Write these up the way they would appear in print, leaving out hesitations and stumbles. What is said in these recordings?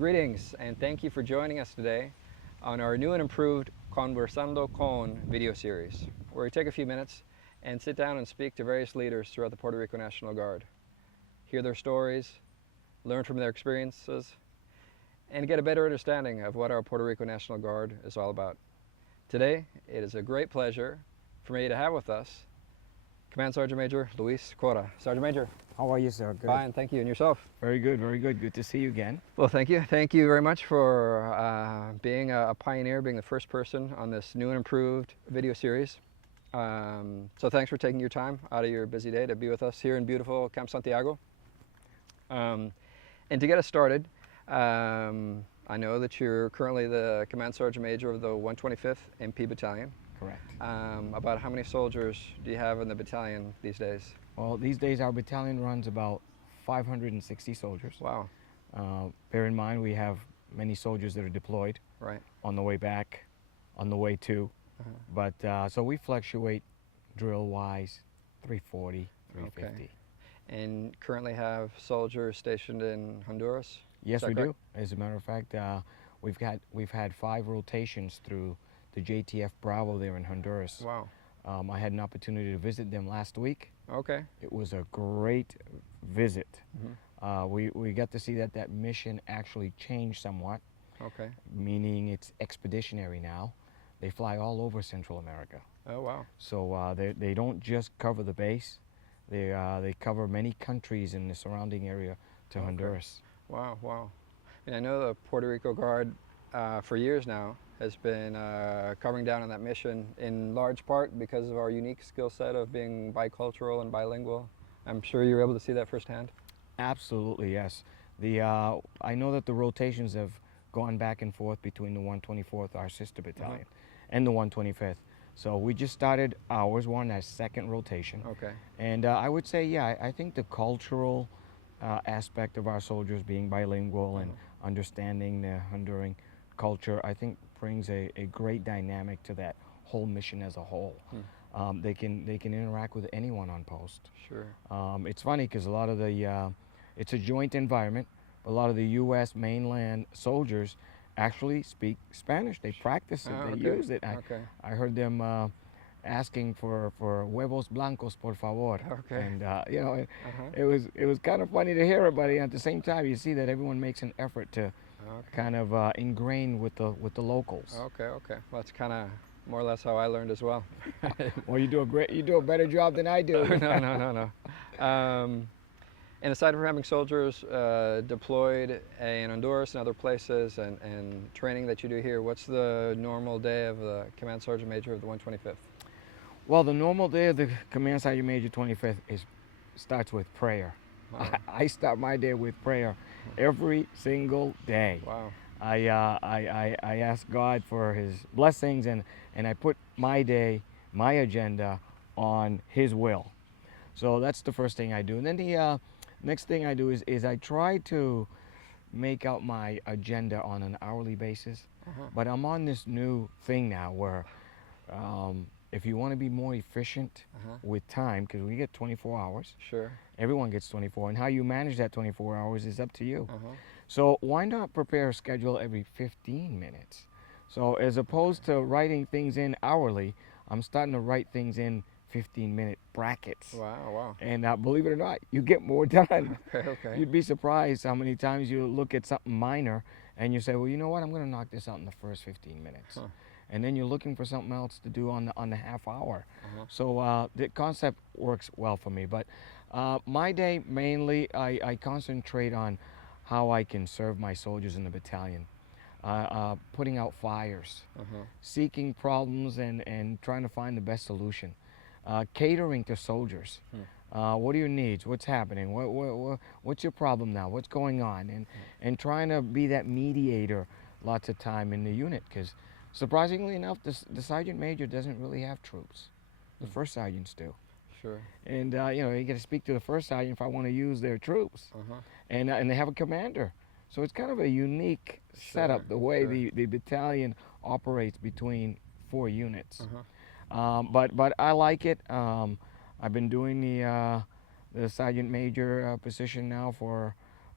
Greetings and thank you for joining us today on our new and improved Conversando Con video series, where we take a few minutes and sit down and speak to various leaders throughout the Puerto Rico National Guard, hear their stories, learn from their experiences, and get a better understanding of what our Puerto Rico National Guard is all about. Today, it is a great pleasure for me to have with us Command Sergeant Major Luis Cora. Sergeant Major. How are you, sir? Good. Fine, thank you. And yourself? Very good, very good. Good to see you again. Well, thank you. Thank you very much for being a pioneer, being the first person on this new and improved video series. So thanks for taking your time out of your busy day to be with us here in beautiful Camp Santiago. And to get us started, I know that you're currently the Command Sergeant Major of the 125th MP Battalion. Correct. About how many soldiers do you have in the battalion these days? Well, these days our battalion runs about 560 soldiers. Wow. Bear in mind we have many soldiers that are deployed. Right. On the way back, on the way to. But so we fluctuate drill-wise, 340, 350. Okay. And currently have soldiers stationed in Honduras? Yes, we do. As a matter of fact, we've had 5 rotations through the JTF Bravo there in Honduras. Wow. I had an opportunity to visit them last week. Okay. It was a great visit. We got to see that mission actually changed somewhat. Okay. Meaning it's expeditionary now. They fly all over Central America. Oh, wow. So they don't just cover the base. They cover many countries in the surrounding area to Honduras. Wow, wow. And I know the Puerto Rico Guard for years now has been covering down on that mission in large part because of our unique skill set of being bicultural and bilingual. I'm sure you were able to see that firsthand. Absolutely, yes. I know that the rotations have gone back and forth between the 124th, our sister battalion, and the 125th. So we just started ours, we're on that second rotation. Okay. And I would say, yeah, I think the cultural aspect of our soldiers being bilingual and understanding the Honduran culture, I think brings a great dynamic to that whole mission as a whole. They can interact with anyone on post. Sure. It's funny because a lot of it's a joint environment. A lot of the U.S. mainland soldiers actually speak Spanish. They practice it. They use it. I heard them asking for huevos blancos, por favor. Okay. And you know, it was kind of funny to hear it, but at the same time, you see that everyone makes an effort to kind of ingrain with the locals. Okay. Okay. Well, that's kind of more or less how I learned as well. Well, you do a better job than I do. No. And aside from having soldiers deployed in Honduras and other places and training that you do here, what's the normal day of the Command Sergeant Major of the 125th? Well, the normal day of the Command Sergeant Major 25th starts with prayer. Wow. I start my day with prayer every single day. Wow. I ask God for His blessings and I put my day, my agenda on His will. So that's the first thing I do. And then the next thing I do is I try to make out my agenda on an hourly basis. But I'm on this new thing now where if you want to be more efficient with time, because we get 24 hours. Sure. Everyone gets 24, and how you manage that 24 hours is up to you. So why not prepare a schedule every 15 minutes? So as opposed to writing things in hourly, I'm starting to write things in 15-minute brackets. Wow. And believe it or not, you get more done. Okay. You'd be surprised how many times you look at something minor and you say, well, you know what, I'm going to knock this out in the first 15 minutes. And then you're looking for something else to do on the half hour. So the concept works well for me. But my day, mainly, I concentrate on how I can serve my soldiers in the battalion. Putting out fires, seeking problems and trying to find the best solution. Catering to soldiers. What are your needs? What's happening? What's your problem now? What's going on? And trying to be that mediator lots of time in the unit, because surprisingly enough, the sergeant major doesn't really have troops. The first sergeants do. Sure. And you know, you got to speak to the first sergeant if I want to use their troops. And they have a commander. So it's kind of a unique setup, the way the battalion operates between 4 units. But I like it. I've been doing the sergeant major position now for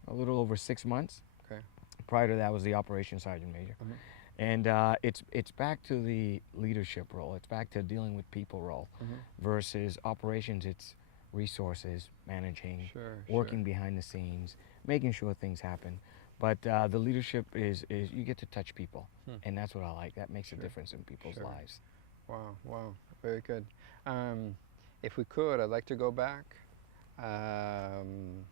a little over 6 months. Okay. Prior to that, I was the operations sergeant major. Mhm. And it's back to the leadership role. It's back to dealing with people role Mhm. versus operations. It's resources, managing, Sure, working sure. behind the scenes, making sure things happen. But the leadership is you get to touch people, Hmm. and that's what I like. That makes a Sure, difference in people's sure. lives. Wow, wow, very good. Um, if we could, I'd like to go back um,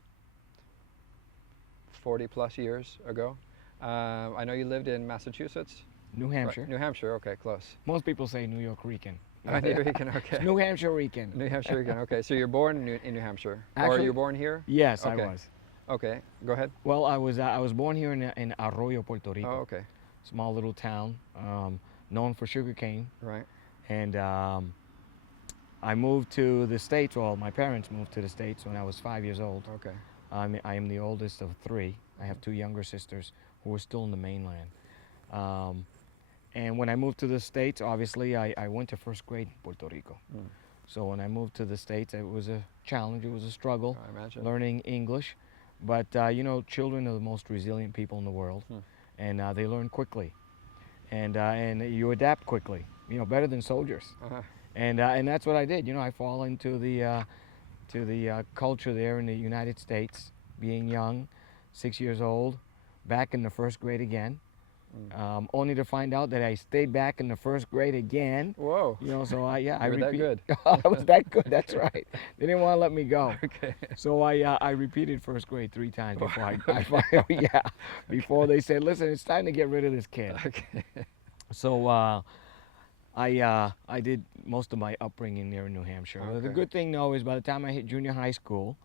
40 plus years ago. I know you lived in Massachusetts. New Right, Hampshire. New Hampshire, okay, close. Most people say New York Rican. New Rican, It's okay. New Hampshire Rican. New Hampshire Rican, okay. So you're born in New Hampshire? Or Actually, you're born here? yes, I Okay, was. okay, go ahead. Well, I was born here in Arroyo, Puerto Rico. Oh, okay, Small little town, known for sugarcane. right. And I moved to the States. Well, my parents moved to the States when I was 5 years old. Okay, I am the oldest of three. I have two younger sisters who are still in the mainland. And when I moved to the States, obviously, I went to first grade in Puerto Rico. Mm. So when I moved to the States, it was a challenge. It was a struggle I imagine. learning English. But, you know, children are the most resilient people in the world. Hmm. And they learn quickly. And you adapt quickly, you know, better than soldiers. Uh-huh. And that's what I did. You know, I fall into the culture there in the United States, being young, 6 years old, back in the first grade again, only to find out that I stayed back in the first grade again. Whoa. You know, so I You were that good. I was that good. That's right. They didn't want to let me go. Okay. So I repeated first grade 3 times before I finally, yeah, before they said, listen, it's time to get rid of this kid. Okay. So I did most of my upbringing there in New Hampshire. The Okay. good thing though is by the time I hit junior high school,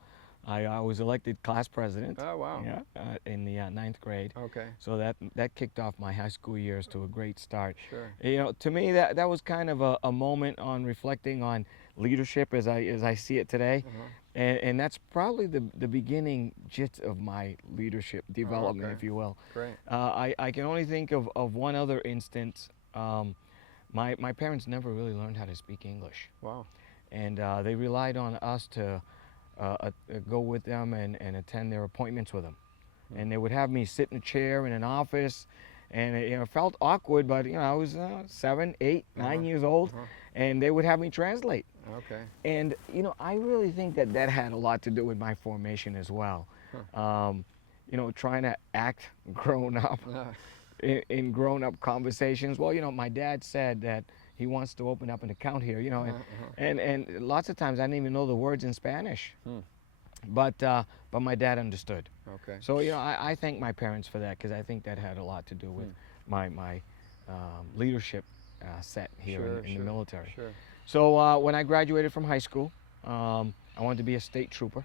I was elected class president. Oh, wow. Yeah, in the 9th grade. Okay. So that kicked off my high school years to a great start. Sure. You know, to me that was kind of a moment on reflecting on leadership as I see it today. Uh-huh. And that's probably the beginning just of my leadership development, okay. if you will. Great. I can only think of one other instance. My parents never really learned how to speak English. Wow. And they relied on us to go with them and attend their appointments with them. And they would have me sit in a chair in an office, and it, you know, felt awkward, but you know, I was 7, 8, 9 years old, and they would have me translate. Okay. And you know, I really think that had a lot to do with my formation as well. You know, trying to act grown up in grown-up conversations. Well, you know, my dad said that he wants to open up an account here, you know, and lots of times I didn't even know the words in Spanish. But my dad understood. Okay. So, you know, I thank my parents for that, because I think that had a lot to do with my leadership set here in the military. Sure. So when I graduated from high school, I wanted to be a state trooper.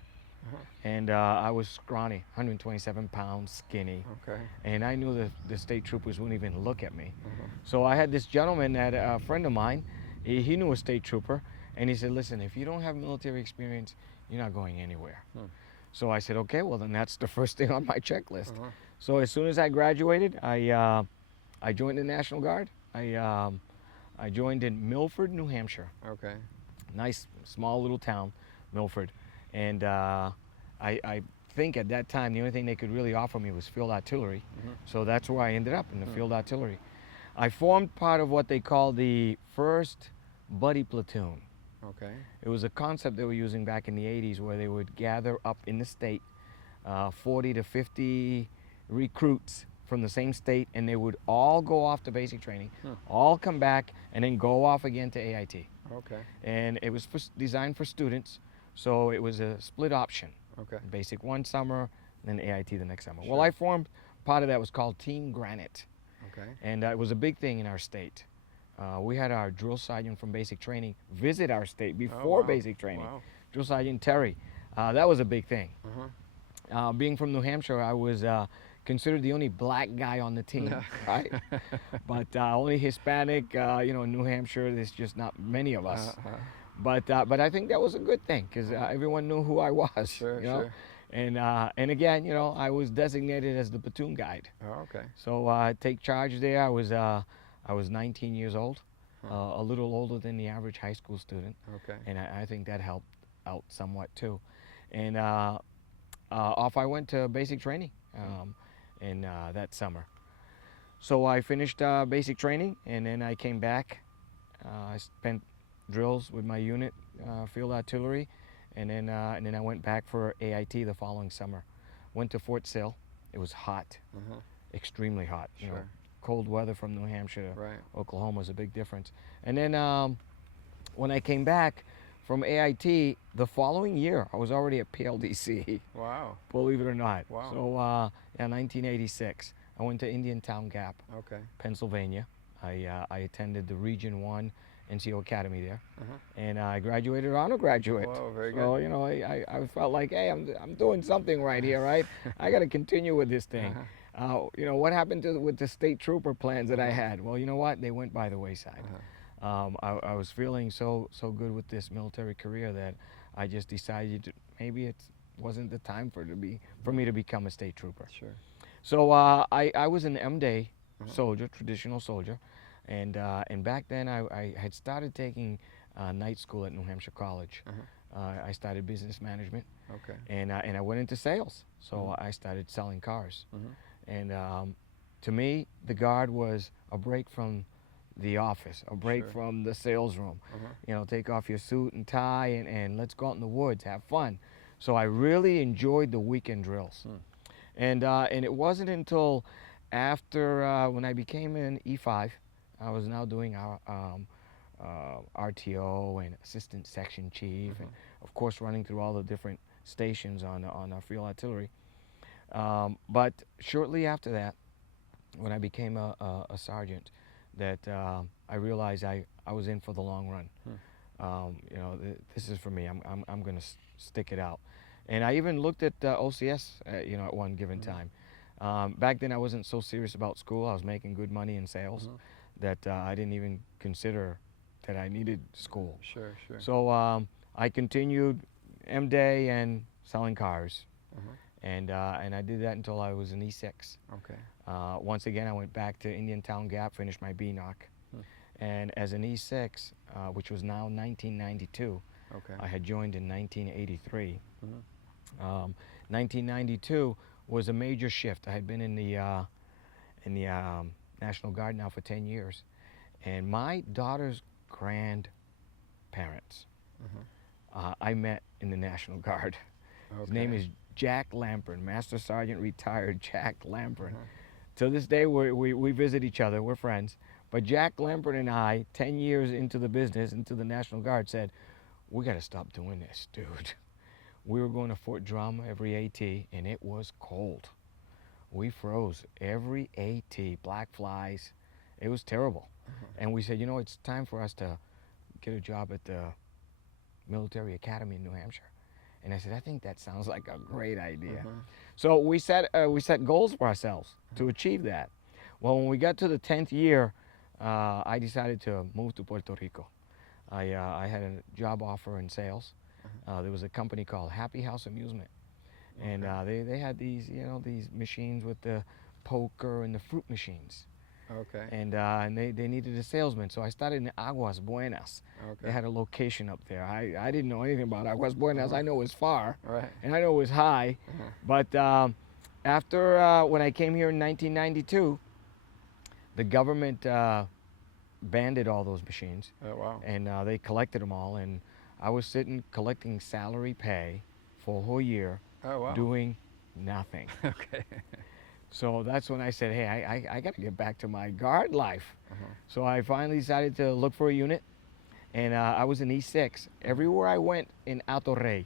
And I was scrawny, 127 pounds, skinny. Okay. And I knew the state troopers wouldn't even look at me. So I had this gentleman, that a friend of mine, he knew a state trooper, and he said, listen, if you don't have military experience, you're not going anywhere. So I said, okay, well then that's the first thing on my checklist. So as soon as I graduated, I joined the National Guard. I joined in Milford, New Hampshire. Okay. Nice, small little town, Milford. And I think at that time, the only thing they could really offer me was field artillery. So that's where I ended up, in the field artillery. I formed part of what they call the 1st Buddy Platoon. Okay. It was a concept they were using back in the 80s, where they would gather up in the state 40 to 50 recruits from the same state, and they would all go off to basic training, all come back, and then go off again to AIT. Okay. And it was designed for students, so it was a split option. Okay. Basic one summer, then AIT the next summer. Sure. Well, I formed part of that was called Team Granite. Okay. And it was a big thing in our state. We had our drill sergeant from basic training visit our state before wow. basic training. Wow. Drill Sergeant Terry. That was a big thing. Being from New Hampshire, I was considered the only black guy on the team, right? But only Hispanic. You know, in New Hampshire, there's just not many of us. But I think that was a good thing, because everyone knew who I was. Sure, you know? sure. And again, you know, I was designated as the platoon guide. Oh, okay. So take charge there. I was 19 years old, a little older than the average high school student. Okay. And I think that helped out somewhat too. And off I went to basic training. in that summer. So I finished basic training, and then I came back. I spent drills with my unit, field artillery, and then I went back for AIT the following summer. Went to Fort Sill. It was hot, extremely hot. You know, cold weather from New Hampshire to Oklahoma was a big difference. And then when I came back from AIT the following year, I was already at PLDC. Wow. Believe it or not. Wow. So yeah, 1986. I went to Indiantown Gap, Pennsylvania. I attended the Region 1 NCO Academy there, and I graduated honor graduate. Whoa, very good. So, you know, I felt like, hey, I'm doing something right here, right? I got to continue with this thing. You know, what happened with the state trooper plans that I had? Well, you know what? They went by the wayside. I was feeling so good with this military career that I just decided maybe it wasn't the time for me to become a state trooper. Sure. So I was an M-Day soldier, traditional soldier, and back then I had started taking night school at New Hampshire College. I started business management, and I went into sales. So I started selling cars, and to me the Guard was a break from the office, a break from the sales room. You know, take off your suit and tie and let's go out in the woods, have fun. So I really enjoyed the weekend drills. And it wasn't until after when I became an E5, I was now doing RTO and assistant section chief, and of course running through all the different stations on our field artillery. But shortly after that, when I became a sergeant, that I realized I was in for the long run. You know, this is for me. I'm going to stick it out. And I even looked at OCS, you know, at one given time. Back then, I wasn't so serious about school. I was making good money in sales that I didn't even consider that I needed school. Sure. So I continued M-Day and selling cars. And I did that until I was an E6. Once again, I went back to Indiantown Gap, finished my BNOC. And as an E6, which was now 1992, I had joined in 1983. 1992 was a major shift. I had been in the National Guard now for 10 years. And my daughter's grandparents, I met in the National Guard. His name is Jack Lampern, Master Sergeant retired Jack Lampern. To this day, we visit each other, we're friends. But Jack Lampern and I, 10 years into the business, into the National Guard, said, we got to stop doing this, dude. We were going to Fort Drum every AT, and it was cold. We froze every AT, black flies. It was terrible. And we said, you know, it's time for us to get a job at the military academy in New Hampshire. And I said, I think that sounds like a great idea. So we set goals for ourselves to achieve that. Well, when we got to the 10th year, I decided to move to Puerto Rico. I had a job offer in sales. There was a company called Happy House Amusement, and they had these, you know, these machines with the poker and the fruit machines. And they needed a salesman, so I started in Aguas Buenas. They had a location up there. I didn't know anything about Aguas Buenas. I know it was far, and I know it was high. But after when I came here in 1992, the government banded all those machines. And they collected them all, and I was sitting collecting salary pay for a whole year, doing nothing. So that's when I said, hey, I got to get back to my Guard life. So I finally decided to look for a unit, and I was an E6. Everywhere I went in Alto Rey,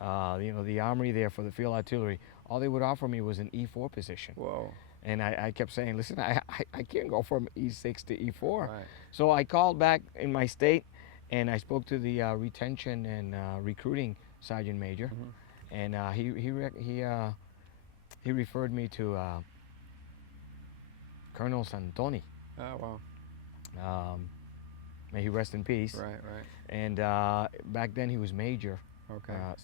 you know, the armory there for the field artillery, all they would offer me was an E4 position. And I kept saying, listen, I can't go from E6 to E4. So I called back in my state, and I spoke to the retention and recruiting sergeant major, and he referred me to Colonel Santoni. May he rest in peace. And back then he was Major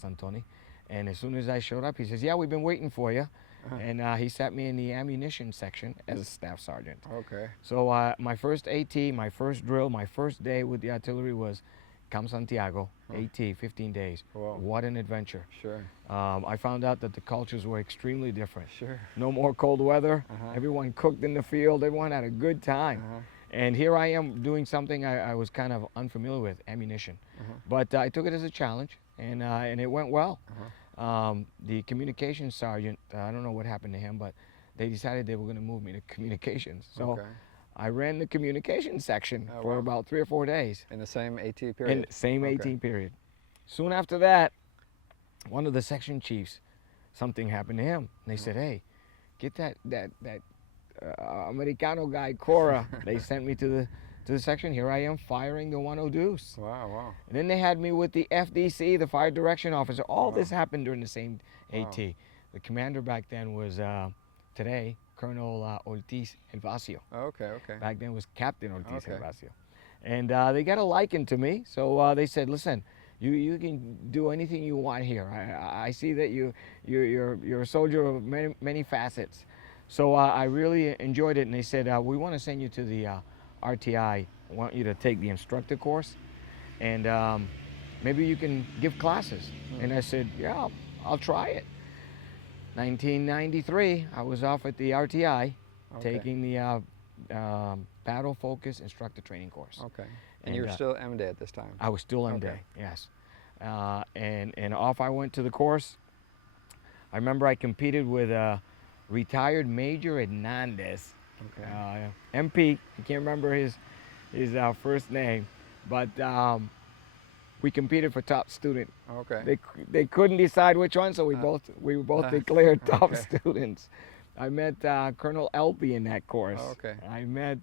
Santoni. And as soon as I showed up, he says, yeah, we've been waiting for you. And he sat me in the ammunition section as a staff sergeant. So my first AT, my first drill, my first day with the artillery was Camp Santiago, AT, 15 days. Whoa. What an adventure. Sure. I found out that the cultures were extremely different. Sure. No more cold weather. Everyone cooked in the field. Everyone had a good time. And here I am doing something I was kind of unfamiliar with, ammunition. But I took it as a challenge, and it went well. The communications sergeant, I don't know what happened to him, but they decided they were going to move me to communications. So I ran the communications section for about 3 or 4 days. In the same AT period? In the same AT period. Soon after that, one of the section chiefs, something happened to him. And they said, hey, get that Americano guy, Cora. They sent me to the section. Here I am firing the 10 Deuce. Wow, wow. And then they had me with the FDC, the fire direction officer. All this happened during the same AT. The commander back then was, today, Colonel Ortiz Elvacio. Okay. Back then was Captain Ortiz Elvacio. And they got a liking to me. So they said, listen, you can do anything you want here. I see that you're a soldier of many facets. So I really enjoyed it, and they said, we want to send you to the RTI. I want you to take the instructor course, and maybe you can give classes. And I said, yeah, I'll try it. 1993, I was off at the RTI taking the battle focus instructor training course. Okay. And you were still MD at this time? I was still MD, yes. And off I went to the course. I remember I competed with retired Major Hernandez, MP. I can't remember his first name, but we competed for top student. Okay. They couldn't decide which one, so we both declared top students. I met Colonel Elpy in that course. Okay. I met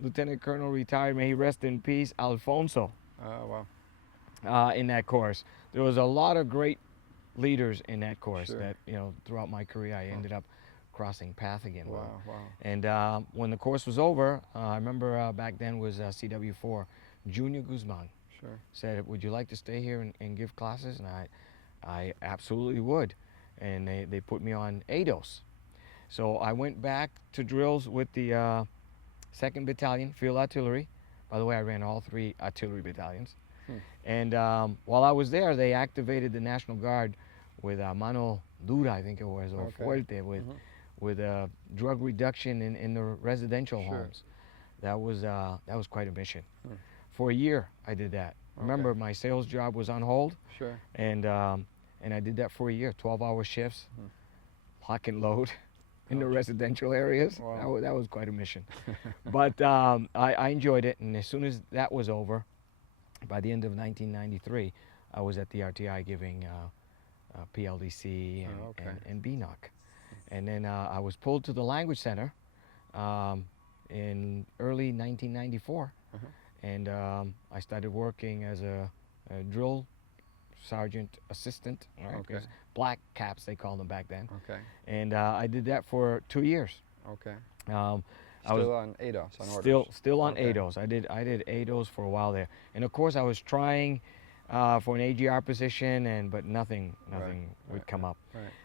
Lieutenant Colonel retired, may he rest in peace, Alfonso. Oh wow. In that course, there was a lot of great leaders in that course that, throughout my career I ended up crossing path again. Wow, wow. And when the course was over, I remember back then was CW4, Junior Guzman said, would you like to stay here and give classes? And I absolutely would. And they put me on ADOS. So I went back to drills with the 2nd Battalion, Field Artillery. By the way, I ran all 3 artillery battalions. And while I was there, they activated the National Guard with Mano Dura, I think it was, or Fuerte, with drug reduction in the residential homes. That was quite a mission. For a year, I did that. Remember, my sales job was on hold. And I did that for a year, 12-hour shifts, lock and load in the residential areas. Wow. That was quite a mission. But I enjoyed it, and as soon as that was over, by the end of 1993, I was at the RTI giving PLDC and BNOC. And then I was pulled to the Language Center in early 1994. And I started working as a drill sergeant assistant, black caps they called them back then. And I did that for 2 years. Still on ADOS, on orders? Still on ADOS. I did ADOS for a while there. And of course I was trying for an AGR position, but nothing would come up.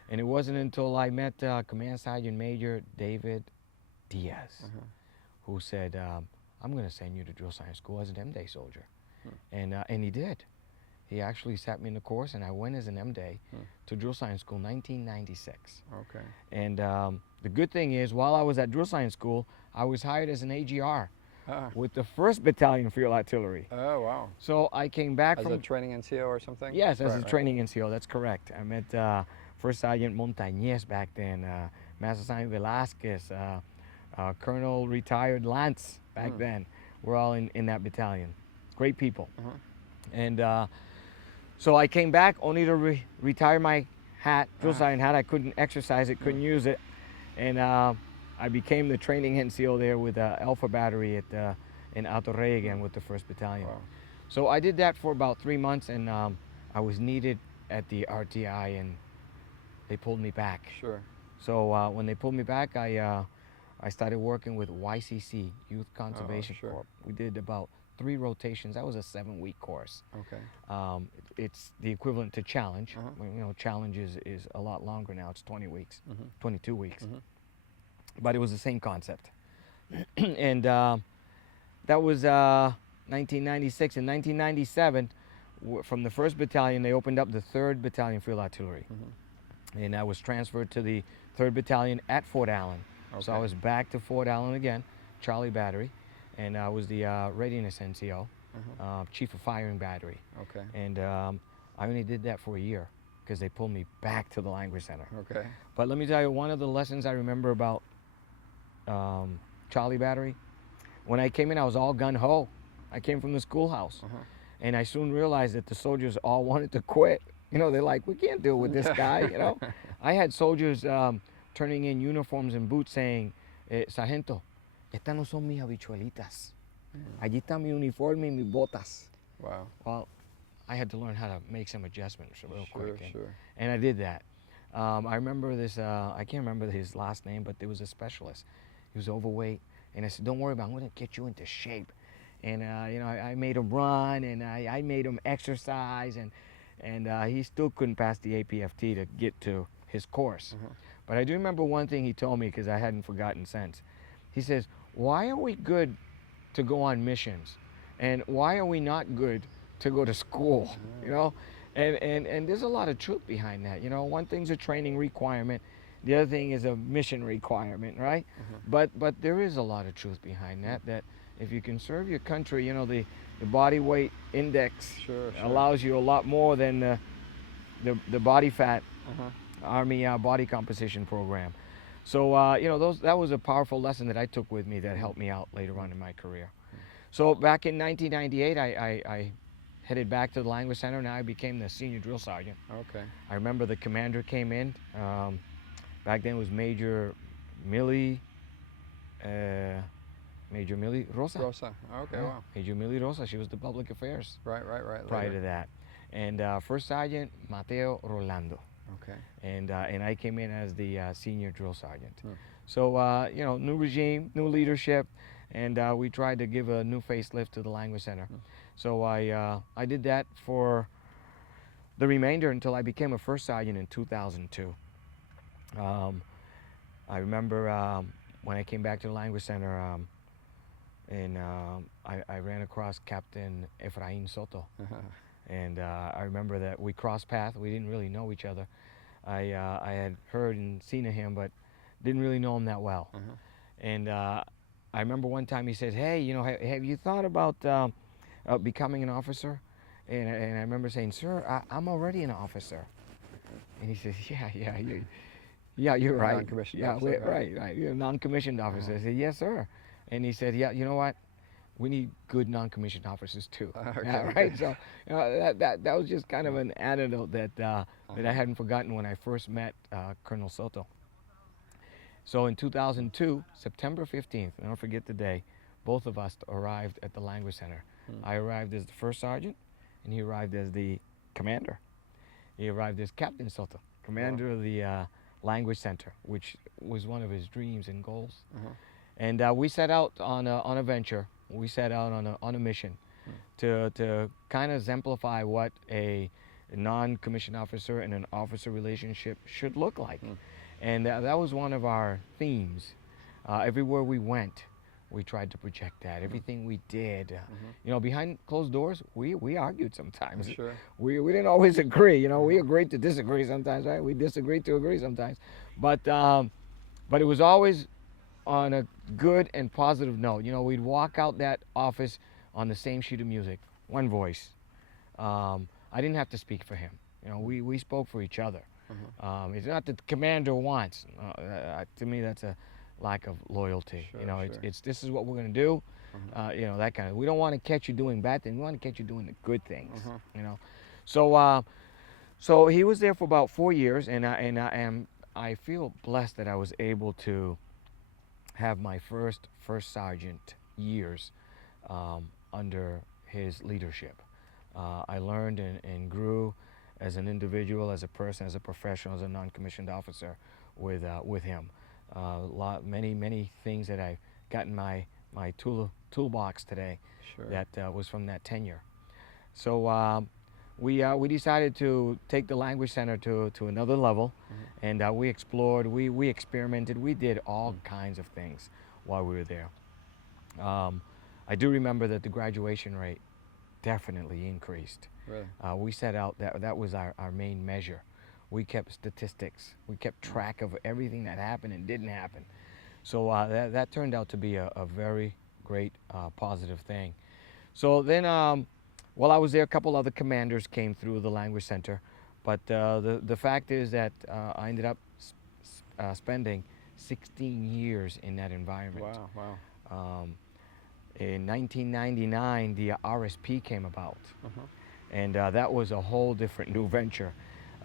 And it wasn't until I met Command Sgt Major David Diaz, who said, I'm going to send you to drill science school as an M-Day soldier. And he did. He actually sat me in the course, and I went as an M-Day to drill science school 1996. And the good thing is, while I was at drill science school, I was hired as an AGR with the 1st Battalion Field Artillery. Oh, wow. So I came back from... As a training NCO or something? Yes, as a training NCO, that's correct. I met 1st Sergeant Montañez back then, Master Sergeant Velasquez, Colonel retired Lance back then. We're all in that battalion. Great people. And so I came back only to retire my hat, drill sergeant hat. I couldn't exercise it, couldn't use it. And I became the training NCO there with Alpha Battery in Alto Rey again with the 1st Battalion. So I did that for about 3 months, and I was needed at the RTI, and they pulled me back. So when they pulled me back, I started working with YCC, Youth Conservation Corps. We did about 3 rotations. That was a 7-week course. It's the equivalent to Challenge. Challenge is a lot longer now. It's 20 weeks, 22 weeks. But it was the same concept. And that was 1996. In 1997, from the 1st Battalion, they opened up the 3rd Battalion Field Artillery. And I was transferred to the 3rd Battalion at Fort Allen. Okay. So I was back to Fort Allen again, Charlie Battery, and I was the Readiness NCO, Chief of Firing Battery. Okay. And I only did that for a year because they pulled me back to the Language Center. Okay. But let me tell you, one of the lessons I remember about Charlie Battery, when I came in, I was all gung-ho. I came from the schoolhouse. And I soon realized that the soldiers all wanted to quit. You know, they're like, we can't deal with this guy, you know. I had soldiers turning in uniforms and boots saying, Sargento, estas no son mis habichuelitas. Allí está mi uniforme y mis botas. Wow. Well, I had to learn how to make some adjustments real quick. Sure. And I did that. I remember this, I can't remember his last name, but there was a specialist. He was overweight. And I said, don't worry about it, I'm going to get you into shape. And, you know, I made him run, and I made him exercise, and he still couldn't pass the APFT to get to his course. But I do remember one thing he told me, because I hadn't forgotten since. He says, why are we good to go on missions? And why are we not good to go to school? You know? And there's a lot of truth behind that. You know, one thing's a training requirement. The other thing is a mission requirement, right? But there is a lot of truth behind that, that if you can serve your country, you know, the body weight index allows you a lot more than the body fat Army body composition program. So, you know, that was a powerful lesson that I took with me that helped me out later on in my career. So back in 1998, I headed back to the Language Center, and I became the senior drill sergeant. Okay. I remember the commander came in. Back then it was Major Millie Rosa. Rosa. Okay, Yeah, wow. Major Millie Rosa. She was the public affairs Right. prior Later. to that. And First Sergeant Mateo Rolando. Okay. And I came in as the senior drill sergeant. So, you know, new regime, new leadership, and we tried to give a new facelift to the Language Center. So I did that for the remainder until I became a first sergeant in 2002. I remember when I came back to the Language Center, and I ran across Captain Efrain Soto. And I remember that we crossed paths. We didn't really know each other. I had heard and seen of him, but didn't really know him that well. And I remember one time he said, hey, you know, have you thought about becoming an officer? And I remember saying, sir, I'm already an officer. And he says, yeah, you're right. Non-commissioned yeah, officer, right. You're a non-commissioned officer. I said, yes, sir. And he said, yeah, you know what? We need good non-commissioned officers too. Okay. Right. So you know, that was just kind of an anecdote that that I hadn't forgotten when I first met Colonel Soto. So in 2002, September 15th, I don't forget the day, both of us arrived at the Language Center. I arrived as the first sergeant, and he arrived as the commander. He arrived as Captain Soto, commander of the Language Center, which was one of his dreams and goals. And we set out on a venture. We set out on a mission to kind of exemplify what a non-commissioned officer and an officer relationship should look like. And that was one of our themes. Everywhere we went, we tried to project that. Everything we did, you know, behind closed doors, we argued sometimes. Sure. We didn't always agree. You know, we agreed to disagree sometimes, right? We disagreed to agree sometimes. But it was always on a good and positive note. You know, we'd walk out that office on the same sheet of music, one voice. I didn't have to speak for him. You know, we spoke for each other. It's not that the commander wants. To me, that's a lack of loyalty. Sure, you know, sure. it's this is what we're going to do. You know, that kind of. We don't want to catch you doing bad things. We want to catch you doing the good things. You know, so he was there for about 4 years, and I feel blessed that I was able to have my first sergeant years under his leadership. I learned and grew as an individual, as a person, as a professional, as a non-commissioned officer with him. Many things that I've got in my toolbox today that was from that tenure. So we decided to take the Language Center to another level, and we explored, we experimented, we did all kinds of things while we were there. I do remember that the graduation rate definitely increased. Really? We set out that was our main measure. We kept statistics. We kept track of everything that happened and didn't happen. So that turned out to be a very great positive thing. So then, while I was there, a couple other commanders came through the language center. But the fact is that I ended up spending 16 years in that environment. Wow, wow. In 1999, the RSP came about. Uh-huh. And that was a whole different new venture.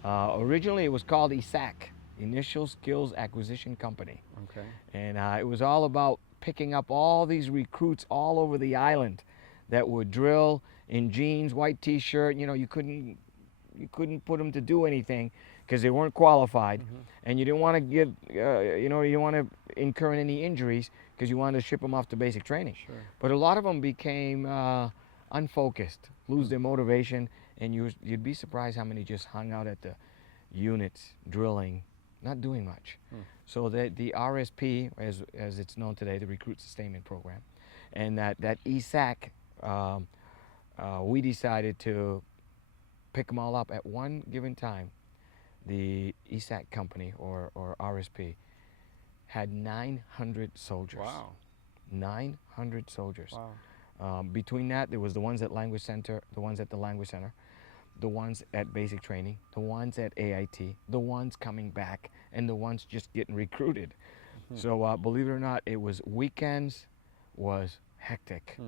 Originally, it was called ISAC, Initial Skills Acquisition Company. Okay. And it was all about picking up all these recruits all over the island that would drill in jeans, white T-shirt. You know, you couldn't put them to do anything because they weren't qualified, and you didn't want to give, you didn't want to incur any injuries because you wanted to ship them off to basic training. Sure. But a lot of them became unfocused, lose their motivation, and you'd be surprised how many just hung out at the units drilling, not doing much. So the RSP, as it's known today, the Recruit Sustainment Program, and that ESAC, we decided to pick them all up at one given time. The ESAC company, or RSP, had 900 soldiers. Wow. 900 soldiers. Wow. Between that, there was the ones at Language Center, the ones at the Language Center, the ones at basic training, the ones at AIT, the ones coming back, and the ones just getting recruited. So believe it or not, it was weekends was hectic.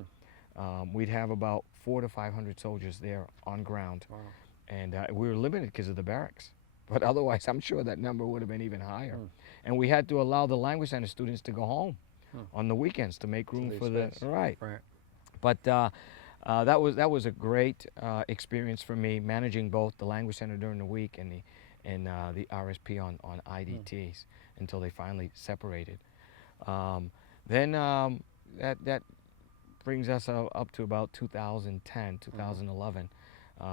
We'd have about 400 to 500 soldiers there on ground. Wow. And we were limited because of the barracks. But otherwise, I'm sure that number would have been even higher. And we had to allow the Language Center students to go home on the weekends to make room for the right. But that was a great experience for me, managing both the Language Center during the week and the RSP on IDTs until they finally separated. Then that brings us up to about 2010, 2011.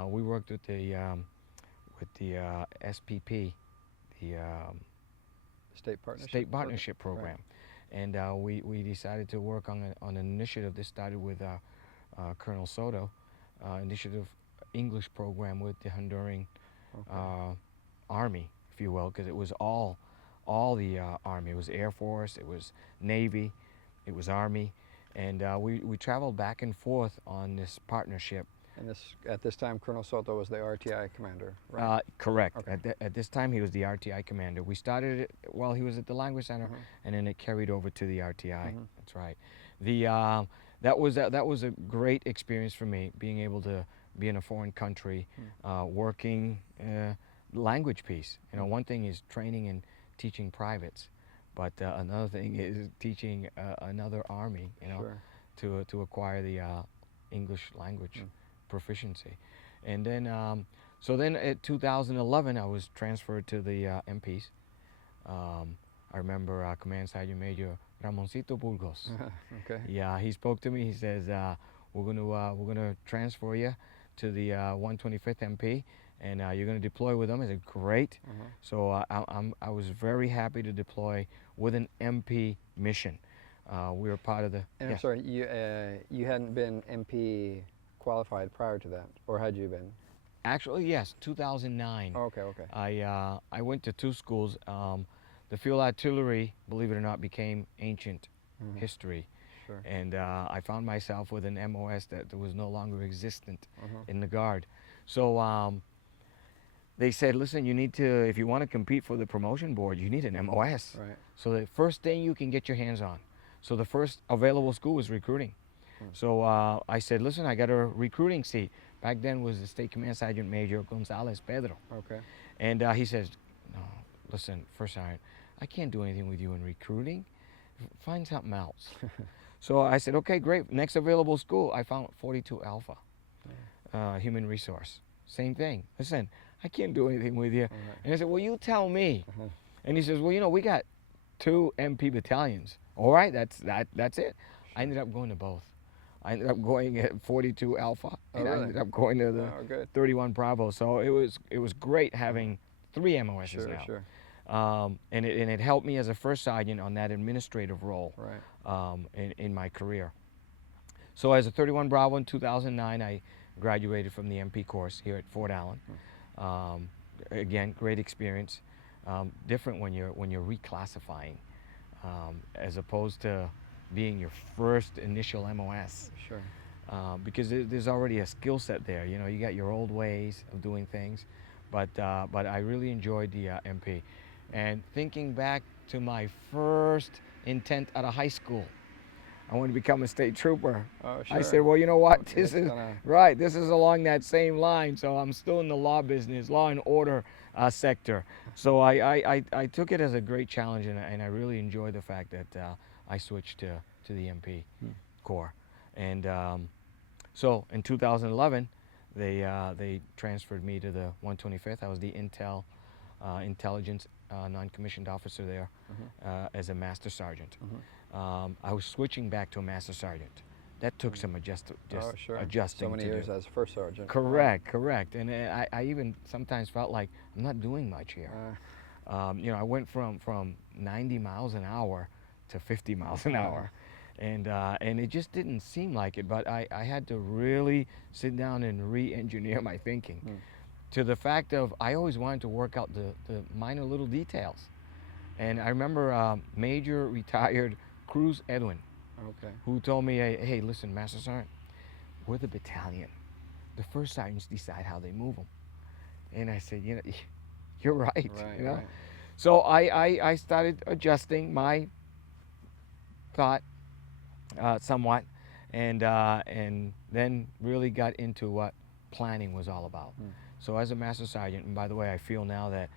We worked with the SPP, the State Partnership Program. And we decided to work on an initiative. This started with Colonel Soto, initiative English program with the Honduran Army, if you will, because it was all the Army. It was Air Force, it was Navy, it was Army, and we traveled back and forth on this partnership. And at this time, Colonel Soto was the RTI commander, right? Correct. Okay. At this time, he was the RTI commander. We started it while he was at the Language Center, and then it carried over to the RTI. That's right. That was a great experience for me, being able to be in a foreign country, working language piece. You know, one thing is training and teaching privates, but another thing is teaching another army. You know, to acquire the English language proficiency. And then so then at 2011 I was transferred to the MPs. I remember Command Sgt Major Ramoncito Burgos. Okay. Yeah, he spoke to me. He says, we're gonna transfer you to the 125th MP, and you're gonna deploy with them. I said, great. So I was very happy to deploy with an MP mission. We were part of the. And I'm sorry, you hadn't been MP qualified prior to that, or had you been? Actually, yes, 2009. Oh, okay, okay. I went to two schools. The field artillery, believe it or not, became ancient history. Sure. And I found myself with an MOS that was no longer existent in the Guard. So they said, listen, you need to, if you want to compete for the promotion board, you need an MOS. Right. So the first thing you can get your hands on. So the first available school was recruiting. So I said, listen, I got a recruiting seat. Back then was the State Command Sergeant Major Gonzalez Pedro. Okay. And he says, no, listen, First Sergeant, I can't do anything with you in recruiting. Find something else. So I said, okay, great. Next available school, I found 42 Alpha, Human Resource. Same thing. Listen, I can't do anything with you. And I said, well, you tell me. And he says, well, you know, we got 2 MP battalions. All right, that's it. I ended up going to both. I ended up going at 42 Alpha, and I ended up going to the 31 Bravo. So it was great having 3 MOSs now. Sure. And it helped me as a first sergeant on that administrative role Right. in my career. So as a 31 Bravo in 2009, I graduated from the MP course here at Fort Allen. Again, great experience. Different when you're reclassifying, as opposed to being your first initial MOS. Sure. Because there's already a skill set there. You know, you got your old ways of doing things, but I really enjoyed the MP. And thinking back to my first intent out of high school, I wanted to become a state trooper. Oh, sure. I said, well, you know what? Okay, This is gonna... right. This is along that same line. So I'm still in the law business, law and order sector. So I took it as a great challenge, and I really enjoyed the fact that I switched to the MP Corps. And so in 2011, they transferred me to the 125th. I was the intelligence non-commissioned officer there as a master sergeant. I was switching back to a master sergeant. That took some adjusting so many to years do. as first sergeant. Correct. And I even sometimes felt like I'm not doing much here. You know, I went from 90 miles an hour to 50 miles an hour. And it just didn't seem like it, but I had to really sit down and re-engineer my thinking to the fact of I always wanted to work out the minor little details. And I remember Major retired Cruz Edwin, who told me, hey, listen, Master Sergeant, we're the battalion. The first sergeants decide how they move them. And I said, you know, you're right. You know? Right. So I started adjusting my thought somewhat, and then really got into what planning was all about. So as a Master Sergeant, and by the way, I feel now that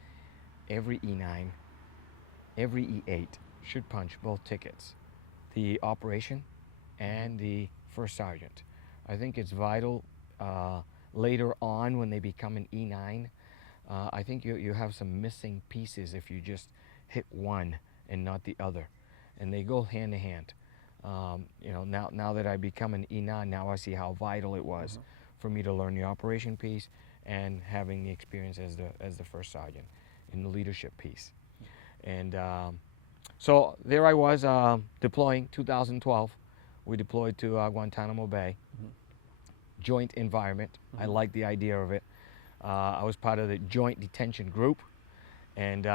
every E9, every E8 should punch both tickets, the operation and the first sergeant. I think it's vital later on when they become an E9. I think you have some missing pieces if you just hit one and not the other, and they go hand to hand. You know, now that I become an E9, now I see how vital it was for me to learn the operation piece and having the experience as the first sergeant in the leadership piece. And so there I was deploying 2012. We deployed to Guantanamo Bay. Joint environment. I liked the idea of it. I was part of the joint detention group, and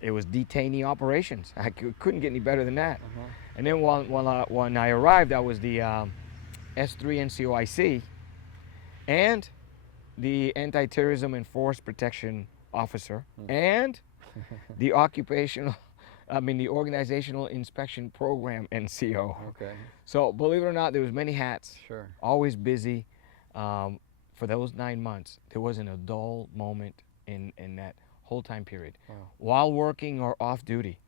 it was detainee operations. I couldn't get any better than that. And then when I arrived, I was the S3 NCOIC and the anti-terrorism and force protection officer and the the organizational inspection program NCO. So believe it or not, there was many hats. Always busy. For those 9 months, there wasn't a dull moment in that whole time period. While working or off duty.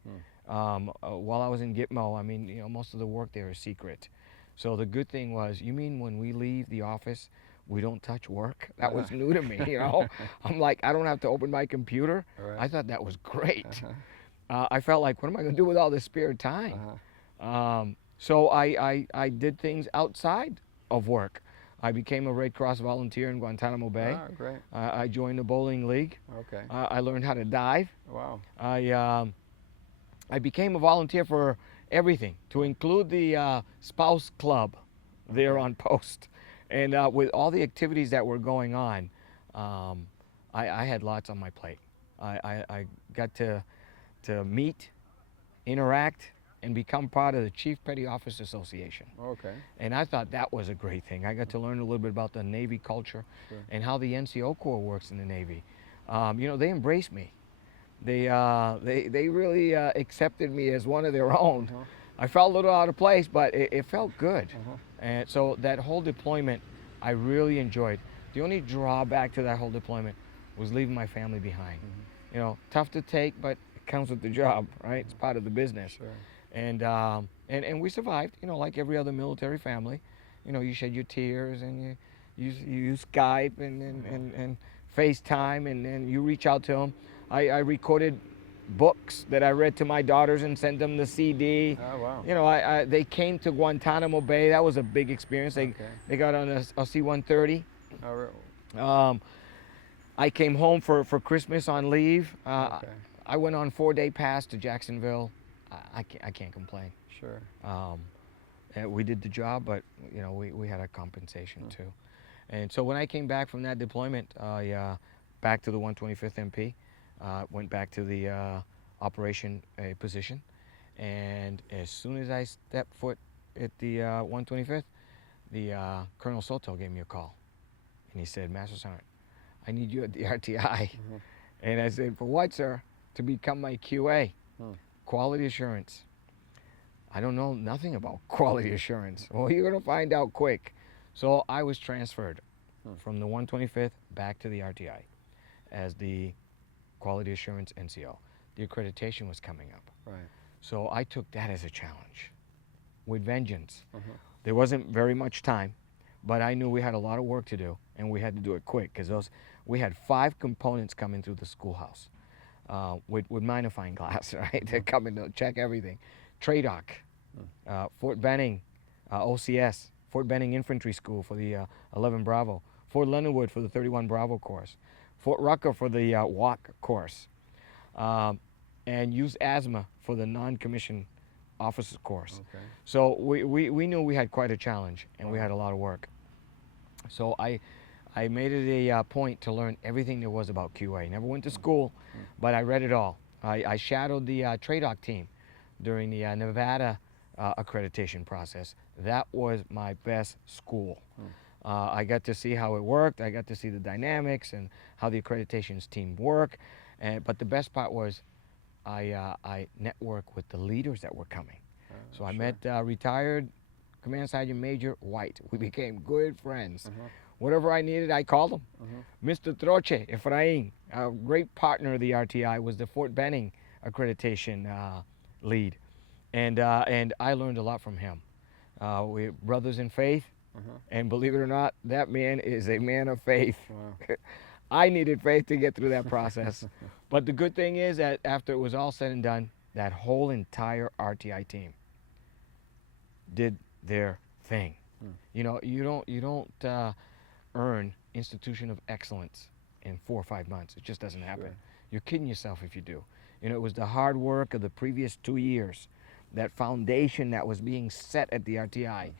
While I was in Gitmo, I mean, you know, most of the work there is secret. So the good thing was, you mean when we leave the office, we don't touch work? That was new to me, you know? I'm like, I don't have to open my computer. I thought that was great. I felt like, what am I going to do with all this spare time? So I did things outside of work. I became a Red Cross volunteer in Guantanamo Bay. I joined the bowling league. I learned how to dive. I became a volunteer for everything, to include the spouse club there on post. And with all the activities that were going on, I had lots on my plate. I got to meet, interact, and become part of the Chief Petty Officer Association. And I thought that was a great thing. I got to learn a little bit about the Navy culture and how the NCO Corps works in the Navy. You know, they embraced me. They really accepted me as one of their own. I felt a little out of place, but it felt good. And so that whole deployment, I really enjoyed. The only drawback to that whole deployment was leaving my family behind. You know, tough to take, but it comes with the job, right? It's part of the business. And we survived, you know, like every other military family. You know, you shed your tears, and you use Skype and FaceTime, and then you reach out to them. I recorded books that I read to my daughters and sent them the CD. You know, they came to Guantanamo Bay. That was a big experience. They got on a C-130. I came home for Christmas on leave. I went on 4-day pass to Jacksonville. I can't complain. We did the job, but you know, we had a compensation too. And so when I came back from that deployment, I back to the 125th MP, went back to the operation position, and as soon as I stepped foot at the 125th, the Colonel Soto gave me a call, and he said, "Master Sergeant, I need you at the RTI." And I said, "For what, sir?" "To become my QA, quality assurance." "I don't know nothing about quality assurance." "Well, you're going to find out quick." So I was transferred from the 125th back to the RTI as the quality assurance NCO. The accreditation was coming up. Right. So I took that as a challenge with vengeance. There wasn't very much time, but I knew we had a lot of work to do, and we had to do it quick because we had 5 components coming through the schoolhouse with magnifying glass, right? They're coming to check everything. TRADOC, Fort Benning, OCS, Fort Benning Infantry School for the 11 Bravo, Fort Leonardwood for the 31 Bravo course, Fort Rucker for the WAC course, and use asthma for the non-commissioned officer course. Okay. So we knew we had quite a challenge, and we had a lot of work. So I made it a point to learn everything there was about QA. Never went to school, but I read it all. I shadowed the TRADOC team during the Nevada accreditation process. That was my best school. I got to see how it worked. I got to see the dynamics and how the accreditations team work. But the best part was I networked with the leaders that were coming. So I met retired Command Sgt. Major White. We became good friends. Whatever I needed, I called him. Mr. Troche, Efrain, a great partner of the RTI, was the Fort Benning accreditation lead. And I learned a lot from him. We're brothers in faith, and believe it or not, that man is a man of faith. Wow. I needed faith to get through that process. But the good thing is that after it was all said and done, that whole entire RTI team did their thing. You know, you don't earn Institution of Excellence in 4 or 5 months. It just doesn't happen. Sure. You're kidding yourself if you do. You know, it was the hard work of the previous 2 years, that foundation that was being set at the RTI.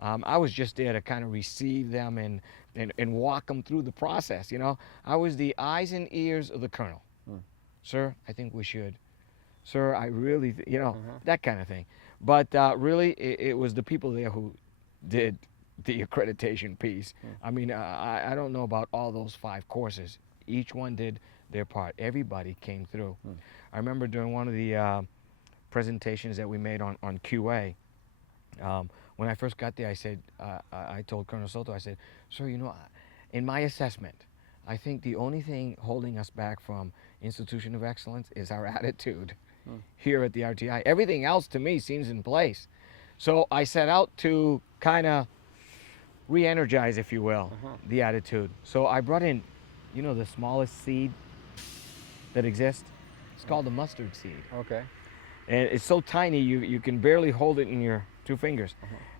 I was just there to kind of receive them and walk them through the process, you know. I was the eyes and ears of the colonel. Sir, I think we should. Sir, I really, you know, that kind of thing. But really, it was the people there who did the accreditation piece. I mean, I don't know about all those 5 courses. Each one did their part. Everybody came through. I remember during one of the presentations that we made on QA, when I first got there, I said, I told Colonel Soto, I said, "Sir, you know, in my assessment, I think the only thing holding us back from Institution of Excellence is our attitude here at the RTI. Everything else to me seems in place." So I set out to kind of re-energize, if you will, the attitude. So I brought in, you know, the smallest seed that exists. It's called the mustard seed. Okay. And it's so tiny you can barely hold it in your 2 fingers.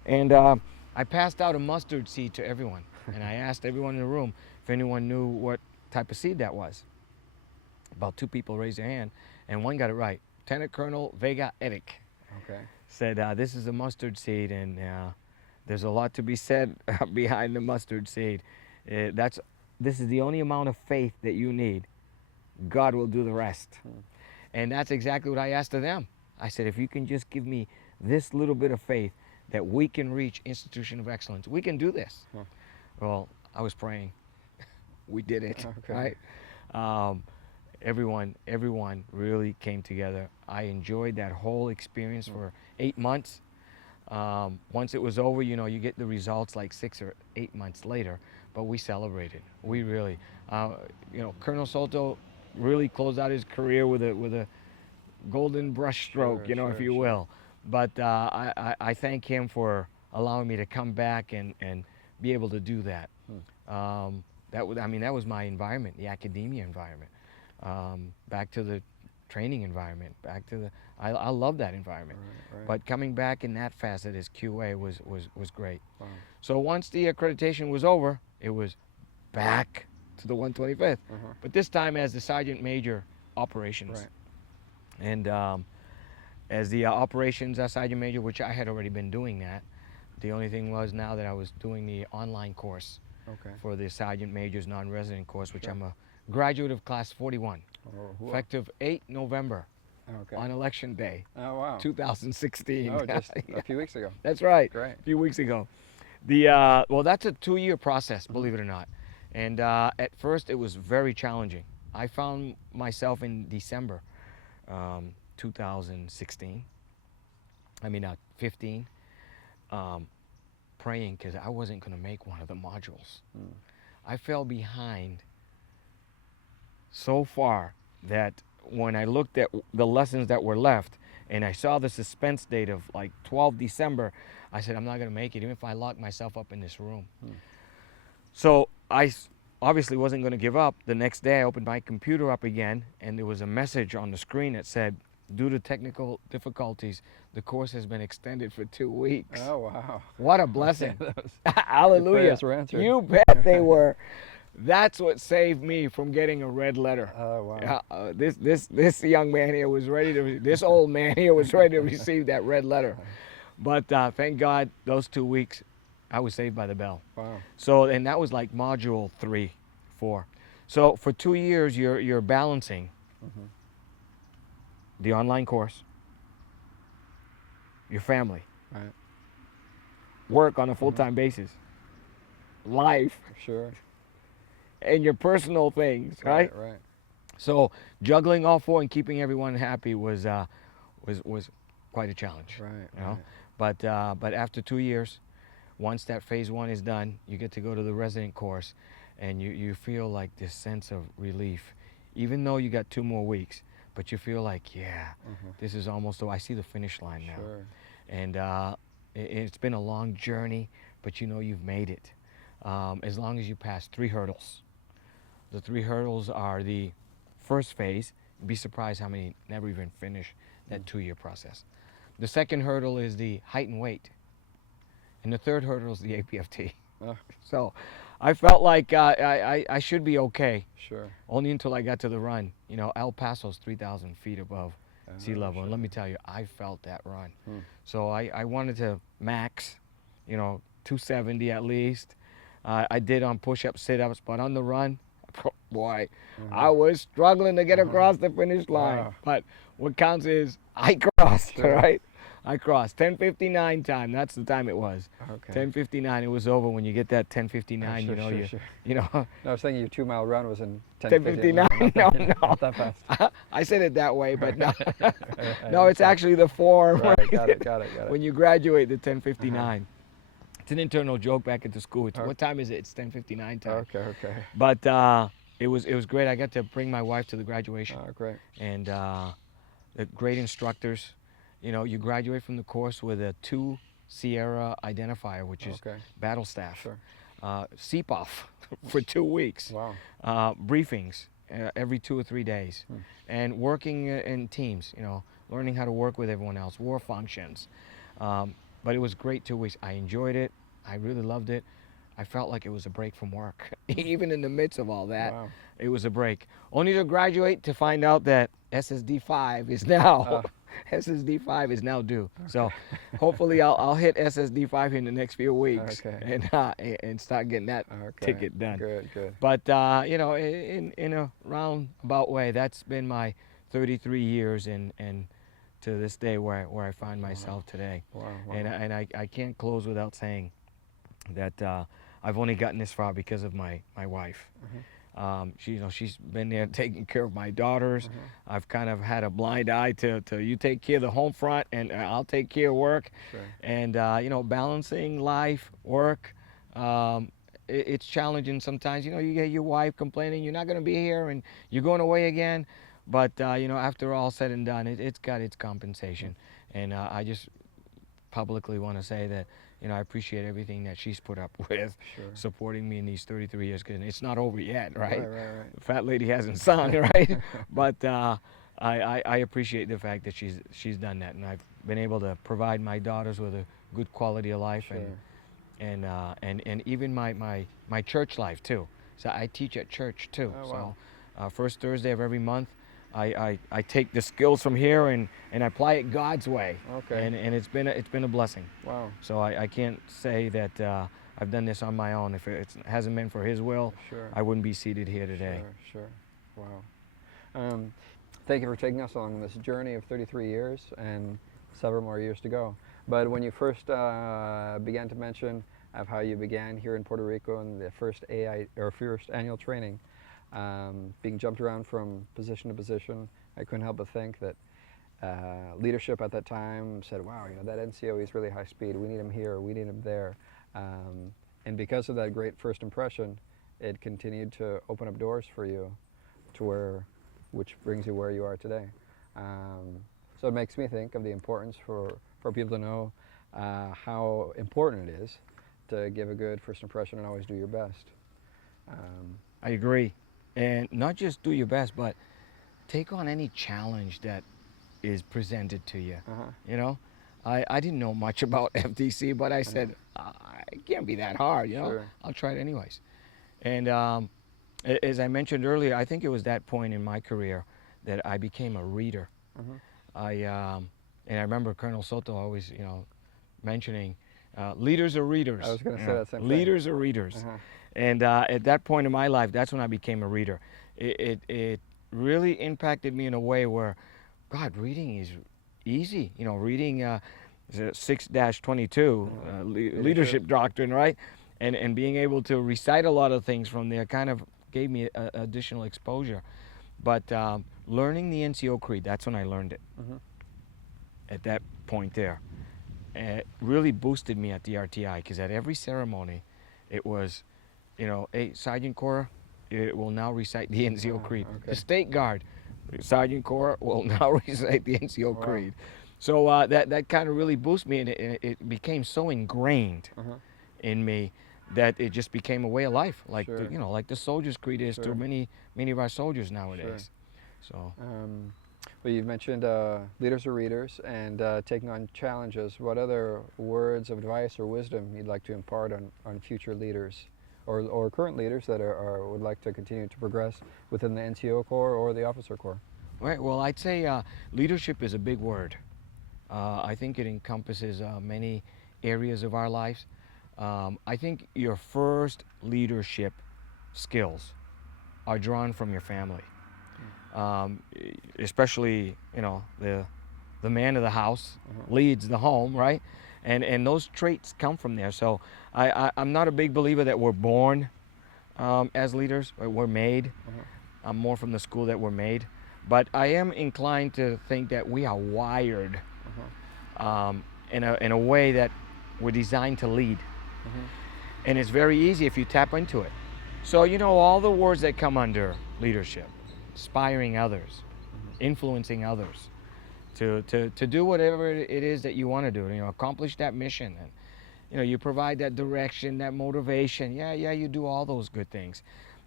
And I passed out a mustard seed to everyone. And I asked everyone in the room if anyone knew what type of seed that was. About 2 people raised their hand, and one got it right. Lieutenant Colonel Vega Eric Okay. said, "This is a mustard seed, and there's a lot to be said behind the mustard seed. This is the only amount of faith that you need. God will do the rest." And that's exactly what I asked of them. I said, if you can just give me this little bit of faith that we can reach Institution of Excellence, we can do this. Well, I was praying. We did it, Okay. right? Everyone really came together. I enjoyed that whole experience for 8 months. Once it was over, you know, you get the results like 6 or 8 months later, but we celebrated. We really, you know, Colonel Soto really closed out his career with a golden brush stroke, you know, if you will. But I thank him for allowing me to come back and be able to do that. That was my environment, the academia environment. Back to the training environment, back to the, I love that environment. Right. But coming back in that facet as QA was great. Wow. So once the accreditation was over, it was back to the 125th, but this time as the Sergeant Major operations. Right. And as the operations Sergeant Major, which I had already been doing that, The only thing was now that I was doing the online course Okay. for the Sergeant Major's non-resident course, which Sure. I'm a graduate of class 41, Oh, wow. effective 8 November Okay. on election day, Oh, wow. 2016. Oh, just a few weeks ago. That's right. Great. A few weeks ago. Well, that's a 2-year process, believe it or not. And at first, it was very challenging. I found myself in December 2016. 15. Praying because I wasn't going to make one of the modules. I fell behind so far that when I looked at the lessons that were left and I saw the suspense date of like 12 December, I said, I'm not going to make it even if I lock myself up in this room. So I obviously wasn't going to give up. The next day I opened my computer up again and there was a message on the screen that said, due to technical difficulties, the course has been extended for 2 weeks. Oh, wow. What a blessing. Your Hallelujah. prayers were answered. You bet they were. That's what saved me from getting a red letter. Oh, wow. This young man here was ready to, this old man here was ready to receive that red letter. But thank God those 2 weeks, I was saved by the bell. Wow. So, and that was like module 3, 4. So for 2 years, you're balancing the online course, your family, Right. work on a full-time basis, life, Sure. and your personal things, right? Right. So juggling all 4 and keeping everyone happy was quite a challenge. Right. You know? But after 2 years, once that phase 1 is done, you get to go to the resident course, and you feel like this sense of relief, even though you got 2 more weeks. But you feel like, yeah, this is almost, I see the finish line now. Sure. And it's been a long journey, but you know you've made it. As long as you pass 3 hurdles. The 3 hurdles are the first phase. You'd be surprised how many never even finish that 2-year process. The second hurdle is the height and weight. And the third hurdle is the APFT. Oh. So I felt like I should be okay. Sure. Only until I got to the run. You know, El Paso's 3,000 feet above sea level. Sure. And let me tell you, I felt that run. So I wanted to max, 270 at least. I did on push-ups, sit-ups, but on the run, boy, I was struggling to get across the finish line. Wow. But what counts is I crossed, Sure. right? I crossed. 10:59 time, that's the time it was. Okay. 10:59, it was over. When you get that 10:59, Sure, you know, sure. No, I was thinking your 2-mile run was in 10:59. No, Not that fast. I said it that way, but no. No, it's actually the form. Right. Got it. When you graduate, the 10:59. It's an internal joke back at the school. It's, what time is it? It's 10:59 time. Okay. But it was great. I got to bring my wife to the graduation. Oh, great. And the great instructors. You graduate from the course with a 2 Sierra identifier, which is battle staff. Sure. CPOF for 2 weeks. Wow. Briefings every 2 or 3 days. And working in teams, learning how to work with everyone else, war functions. But it was great 2 weeks. I enjoyed it. I really loved it. I felt like it was a break from work. Even in the midst of all that, Wow. it was a break. Only to graduate to find out that SSD 5 is now SSD 5 is now due. So hopefully I'll hit SSD 5 in the next few weeks and start getting that ticket done. Good. But in a roundabout way, that's been my 33 years and to this day where I find myself today. Wow. And I can't close without saying that I've only gotten this far because of my wife. She's been there taking care of my daughters. I've kind of had a blind eye to you take care of the home front and I'll take care of work. Sure. And balancing life, work, it's challenging sometimes. You get your wife complaining you're not going to be here and you're going away again. But after all said and done, it's got its compensation. And I just publicly want to say that I appreciate everything that she's put up with, supporting me in these 33 years, because it's not over yet, right? Right. The fat lady hasn't sung, right? But I appreciate the fact that she's done that, and I've been able to provide my daughters with a good quality of life, and even my church life too. So I teach at church too. Oh, wow. So first Thursday of every month, I take the skills from here and I apply it God's way. Okay. And it's been a blessing. Wow. So I can't say that I've done this on my own. If it hasn't been for His will, Sure. I wouldn't be seated here today. Sure. Wow. Thank you for taking us along this journey of 33 years and several more years to go. But when you first began to mention of how you began here in Puerto Rico and the first first annual training, being jumped around from position to position, I couldn't help but think that leadership at that time said, wow, that NCO, he's really high speed. We need him here, we need him there. And because of that great first impression, it continued to open up doors for you to which brings you where you are today. So it makes me think of the importance for people to know how important it is to give a good first impression and always do your best. I agree. And not just do your best, but take on any challenge that is presented to you. I didn't know much about FTC, but I said, it can't be that hard, Sure. I'll try it anyways. And as I mentioned earlier, I think it was that point in my career that I became a reader. And I remember Colonel Soto always, mentioning, leaders are readers. I was going to say that same thing. Leaders are readers. And at that point in my life, that's when I became a reader. It really impacted me in a way where, God, reading is easy. Reading 6-22, leadership doctrine, right? And being able to recite a lot of things from there kind of gave me additional exposure. But learning the NCO Creed, that's when I learned it. At that point there. It really boosted me at the RTI, because at every ceremony, it was, hey, Sergeant Cora, it will now recite the NCO Creed. Okay. The State Guard, Sergeant Cora will now recite the NCO Creed. So that kind of really boosted me, and it became so ingrained in me that it just became a way of life, like Sure. like the Soldier's Creed is to many of our soldiers nowadays. So. Well, you've mentioned leaders are readers and taking on challenges. What other words of advice or wisdom you'd like to impart on future leaders or current leaders that would like to continue to progress within the NCO Corps or the Officer Corps? Right. Well, I'd say leadership is a big word. I think it encompasses many areas of our lives. I think your first leadership skills are drawn from your family. Especially, the man of the house leads the home, right? And those traits come from there. So I'm not a big believer that we're born as leaders, or we're made. I'm more from the school that we're made. But I am inclined to think that we are wired in a way that we're designed to lead. And it's very easy if you tap into it. So, all the words that come under leadership: inspiring others, influencing others, to do whatever it is that you want to do, accomplish that mission, and you provide that direction, that motivation. Yeah, you do all those good things,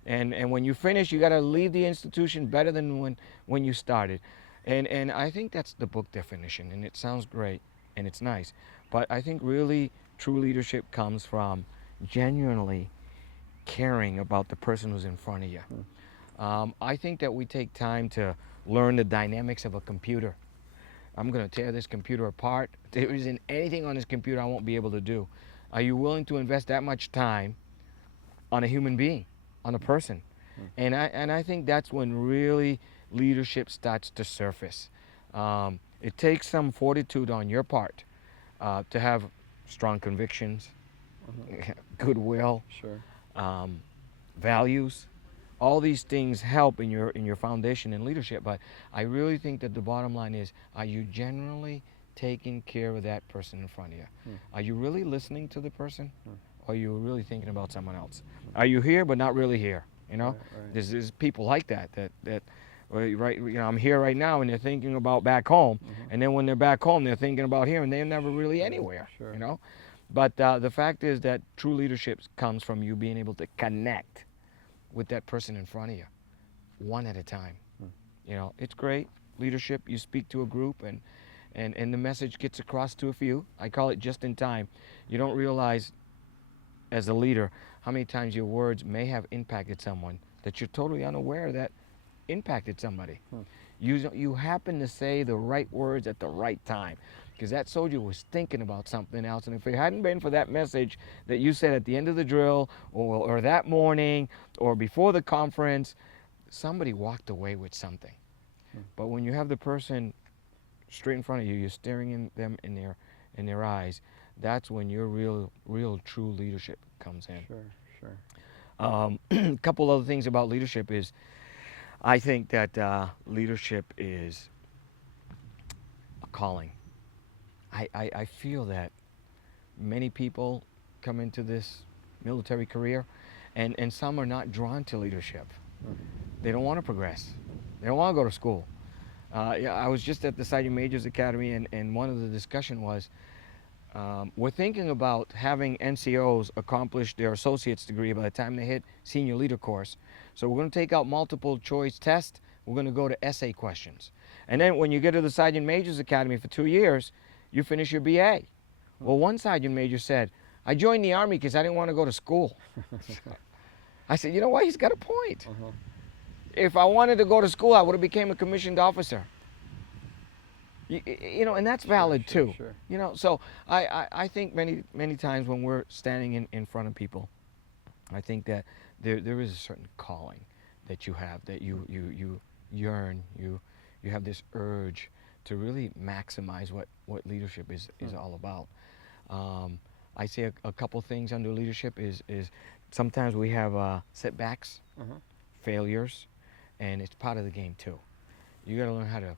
and when you finish, you got to leave the institution better than when you started, and I think that's the book definition, and it sounds great and it's nice, but I think really true leadership comes from genuinely caring about the person who's in front of you. I think that we take time to learn the dynamics of a computer. I'm going to tear this computer apart. There isn't anything on this computer I won't be able to do. Are you willing to invest that much time on a human being, on a person? And I think that's when really leadership starts to surface. It takes some fortitude on your part to have strong convictions, goodwill, values. All these things help in your foundation in leadership, but I really think that the bottom line is, are you generally taking care of that person in front of you? Are you really listening to the person? Or are you really thinking about someone else? Are you here but not really here? Right. There's people like that right, I'm here right now and they're thinking about back home, and then when they're back home they're thinking about here, and they're never really anywhere. But the fact is that true leadership comes from you being able to connect with that person in front of you, one at a time. It's great leadership. You speak to a group and the message gets across to a few. I call it just in time. You don't realize as a leader how many times your words may have impacted someone that you're totally unaware that impacted somebody. You happen to say the right words at the right time, because that soldier was thinking about something else. And if it hadn't been for that message that you said at the end of the drill, or that morning, or before the conference, somebody walked away with something. But when you have the person straight in front of you, you're staring them in their eyes, that's when your real true leadership comes in. Sure. A couple other things about leadership is, I think that leadership is a calling. I feel that many people come into this military career, and some are not drawn to leadership. They don't want to progress. They don't want to go to school. I was just at the Sergeant Major's Academy, and one of the discussion was, we're thinking about having NCOs accomplish their associate's degree by the time they hit senior leader course. So we're going to take out multiple choice tests. We're going to go to essay questions. And then when you get to the Sergeant Major's Academy for 2 years, you finish your BA. Well, one Sergeant Major said, I joined the Army because I didn't want to go to school. I said, you know what? He's got a point. If I wanted to go to school, I would have became a commissioned officer. You know, and that's valid too. Sure. You know, so I think many times when we're standing in front of people, I think that there is a certain calling that you have, that you yearn, you have this urge to really maximize what leadership is all about. I say a couple things under leadership is sometimes we have setbacks, failures, and it's part of the game too. You got to learn how to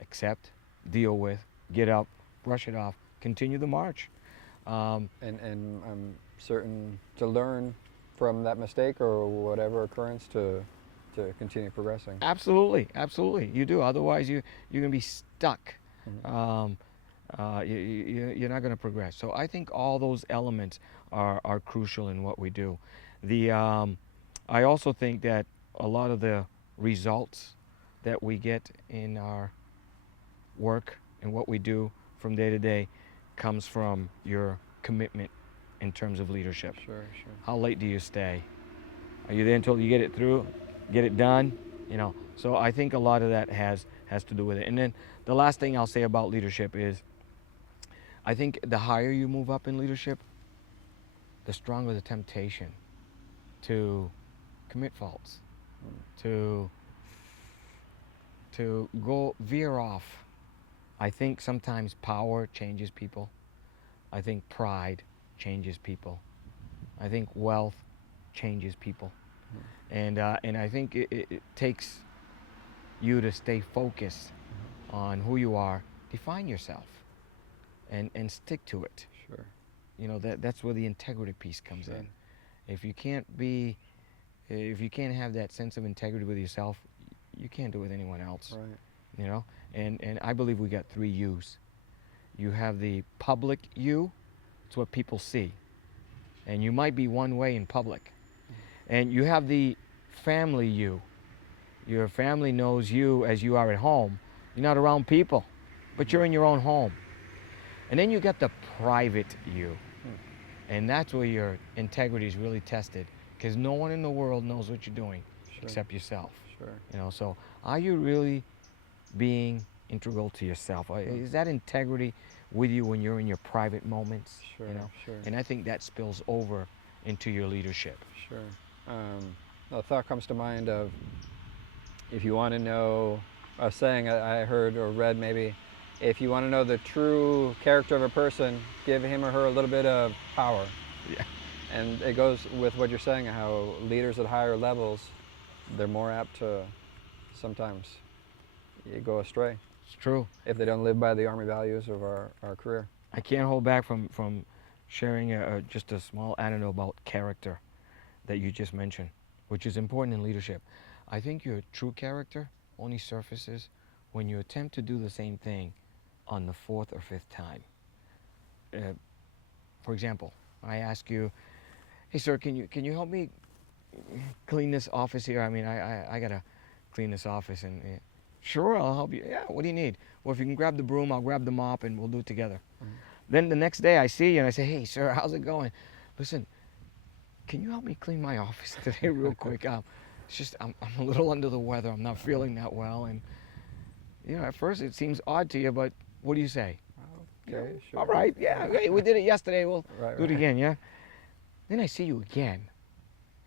accept, deal with, get up, brush it off, continue the march. And I'm certain to learn from that mistake or whatever occurrence to continue progressing. Absolutely, absolutely. You do. Otherwise, you're going to be stuck. You're not going to progress. So I think all those elements are crucial in what we do. I also think that a lot of the results that we get in our work and what we do from day to day comes from your commitment in terms of leadership. Sure. How late do you stay? Are you there until you get it through, get it done? You know, so I think a lot of that has to do with it. And then the last thing I'll say about leadership is, I think the higher you move up in leadership, the stronger the temptation to commit faults, to go veer off. I think sometimes power changes people. I think pride changes people. I think wealth changes people. And I think it takes you to stay focused on who you are, define yourself, and stick to it. Sure. You know, that's where the integrity piece comes in. If you can't have that sense of integrity with yourself, you can't do it with anyone else. Right. You know, and I believe we got 3 U's. You have the public you, it's what people see, and you might be one way in public. And you have the family you. Your family knows you as you are at home. You're not around people, but you're in your own home. And then you got the private you, and that's where your integrity is really tested, because no one in the world knows what you're doing except yourself. Sure. You know, so are you really being integral to yourself? Is that integrity with you when you're in your private moments? Sure. You know? Sure. And I think that spills over into your leadership. Sure. A thought comes to mind of, if you want to know, a saying I heard or read maybe, if you want to know the true character of a person, give him or her a little bit of power. Yeah. And it goes with what you're saying, how leaders at higher levels, they're more apt to sometimes go astray. It's true. If they don't live by the Army values of our career. I can't hold back from sharing just a small anecdote about character that you just mentioned, which is important in leadership. I think your true character only surfaces when you attempt to do the same thing on the 4th or 5th time. For example, I ask you, hey sir, can you help me clean this office here? I mean, I gotta clean this office. And sure, I'll help you. Yeah, what do you need? Well, if you can grab the broom, I'll grab the mop, and we'll do it together. Then the next day I see you and I say, hey sir, how's it going? Listen, can you help me clean my office today real quick? it's just I'm a little under the weather. I'm not feeling that well, and at first it seems odd to you, but what do you say? Okay, sure. All right, yeah, okay, we did it yesterday. We'll Right, do it right. again, yeah. Then I see you again,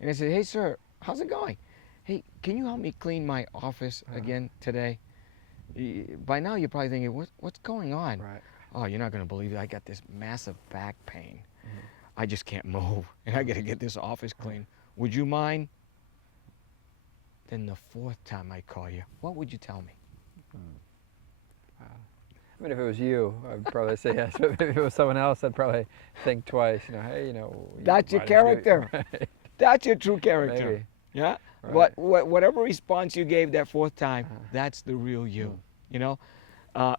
and I said, "Hey, sir, how's it going? Hey, can you help me clean my office again today?" By now you're probably thinking, what's going on? Right. Oh, you're not going to believe it. I got this massive back pain. I just can't move, and I got to get this office clean. Would you mind? Then the fourth time I call you, what would you tell me? Wow. I mean, if it was you, I'd probably say yes. But if it was someone else, I'd probably think twice. Hey, That's your why did you do it? character. Right. That's your true character. Maybe. Yeah. Right. Whatever response you gave that fourth time, that's the real you.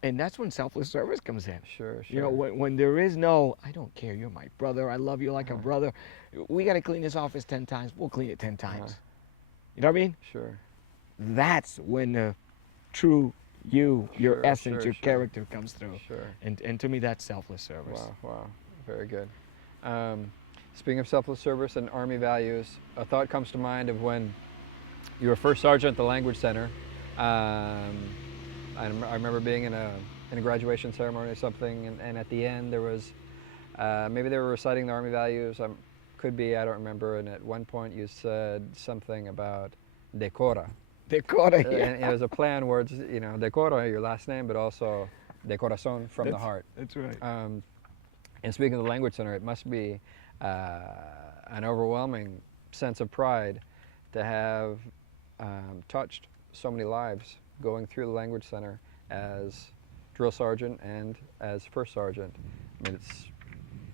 And that's when selfless service comes in. Sure, sure. When there is no, I don't care, you're my brother, I love you like a brother. We got to clean this office 10 times. We'll clean it 10 times. You know what I mean? Sure. That's when the true you, your Sure, essence, sure, your sure. character comes through. Sure. And to me, that's selfless service. Wow, wow. Very good. Speaking of selfless service and Army values, a thought comes to mind of when you were first sergeant at the Language Center. I remember being in a graduation ceremony or something, and at the end there was, maybe they were reciting the Army values, could be, I don't remember, and at one point you said something about de Cora. De Cora, yeah. And it was a play on words, de Cora, your last name, but also de corazón, from the heart. That's right. And speaking of the Language Center, it must be an overwhelming sense of pride to have touched so many lives going through the Language Center as drill sergeant and as first sergeant. I mean, it's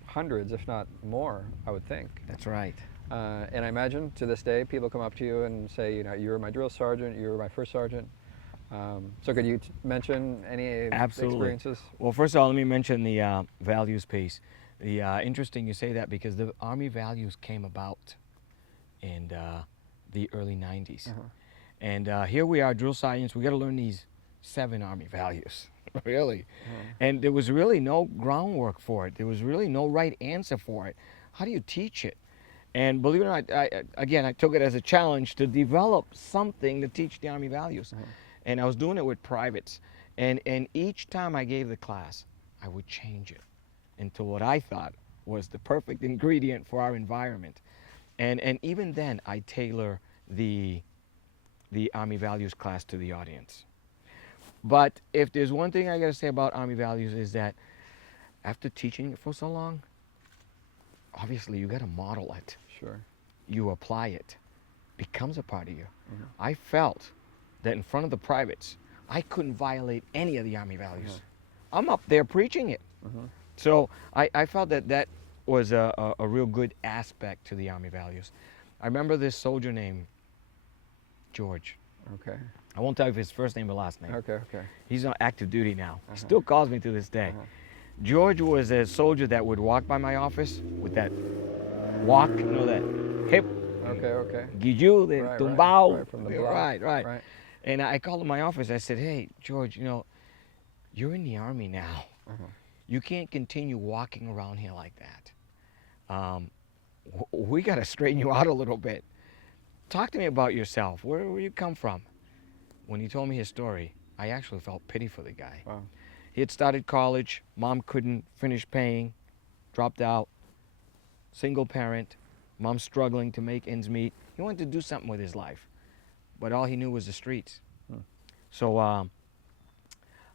hundreds, if not more, I would think. That's right. And I imagine to this day, people come up to you and say, you were my drill sergeant, you were my first sergeant. So could you mention any Absolutely. experiences? Well, first of all, let me mention the values piece. Interesting you say that, because the Army values came about in the early 90s. And here we are, drill sergeants, we got to learn these 7 Army values, really. And there was really no groundwork for it. There was really no right answer for it. How do you teach it? And believe it or not, I took it as a challenge to develop something to teach the Army values. And I was doing it with privates. And each time I gave the class, I would change it into what I thought was the perfect ingredient for our environment. And even then, I tailor the Army values class to the audience. But if there's one thing I got to say about Army values, is that after teaching it for so long, obviously you got to model it. Sure. You apply it. Becomes a part of you. I felt that in front of the privates, I couldn't violate any of the Army values. I'm up there preaching it. So I felt that was a real good aspect to the Army values. I remember this soldier named George. Okay. I won't tell you his first name or last name. Okay, okay. He's on active duty now. He still calls me to this day. George was a soldier that would walk by my office with that walk, that hip. Okay, okay. Guillou, the Right, tumbao. right, from the block. Right. And I called him my office. I said, hey, George, you're in the Army now. You can't continue walking around here like that. We got to straighten you out a little bit. Talk to me about yourself. Where you come from? When he told me his story, I actually felt pity for the guy. Wow. He had started college. Mom couldn't finish paying, dropped out. Single parent. Mom struggling to make ends meet. He wanted to do something with his life, but all he knew was the streets. So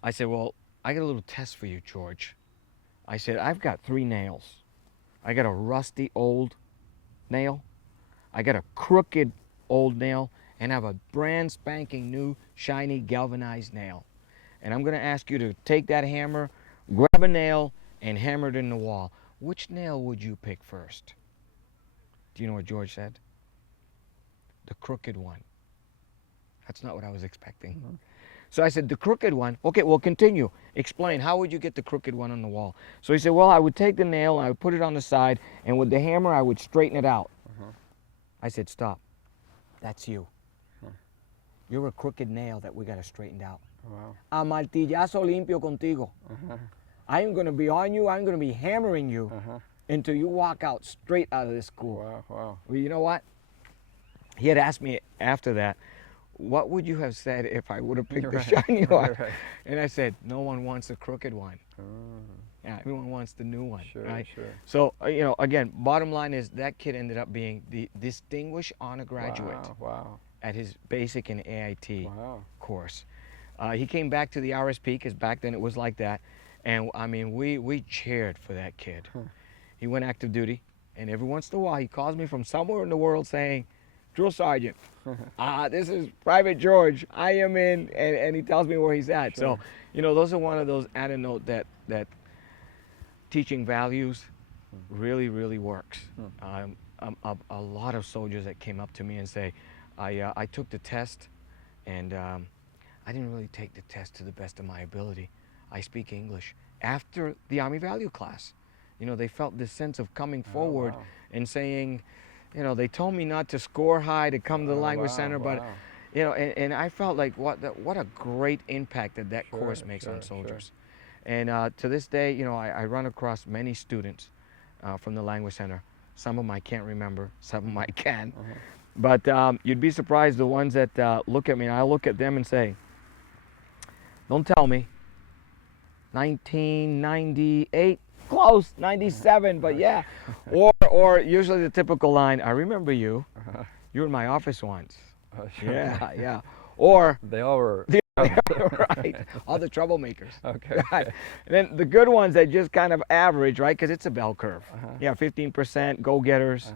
I said, well, I got a little test for you, George. I said, I've got 3 nails. I got a rusty old nail. I got a crooked old nail, and I have a brand spanking new shiny galvanized nail. And I'm going to ask you to take that hammer, grab a nail, and hammer it in the wall. Which nail would you pick first? Do you know what George said? The crooked one. That's not what I was expecting. So I said, the crooked one. Okay, well, continue. Explain, how would you get the crooked one on the wall? So he said, well, I would take the nail, and I would put it on the side, and with the hammer, I would straighten it out. I said, stop. That's you. You're a crooked nail that we got to straighten out. Wow. A martillazo limpio contigo. I am going to be on you. I'm going to be hammering you until you walk out straight out of this school. Wow, wow. Well, you know what? he had asked me after that, what would you have said if I would have picked the Right, shiny one? right. And I said, no one wants a crooked one. Oh, Yeah, everyone wants the new one, sure, right? sure. So, you know, again, bottom line is that kid ended up being the distinguished honor graduate Wow, wow, at his basic and AIT wow. course. He came back to the RSP because back then it was like that. And I mean, we cheered for that kid. Huh. He went active duty, and every once in a while he calls me from somewhere in the world saying, Drill Sergeant, this is Private George. I am in, and he tells me where he's at. Sure. So, you know, those are one of those added note that teaching values really, really works. A lot of soldiers that came up to me and say, I took the test, and I didn't really take the test to the best of my ability. I speak English. After the Army Value class, you know, they felt this sense of coming forward wow. and saying, you know, they told me not to score high to come to the language wow, center, but wow. you know, and I felt like what a great impact that Sure, course makes sure, on sure. soldiers. And to this day, you know, I run across many students from the language center. Some of them I can't remember, some of them I can. But you'd be surprised the ones that look at me, and I look at them and say, don't tell me. 1998, close, 97, but yeah. Or usually the typical line, I remember you. You were in my office once. Sure. Yeah, yeah. Or, They all were. right, all the troublemakers. Okay. Right. And then the good ones that just kind of average, right? Because it's a bell curve. Yeah, 15% go-getters,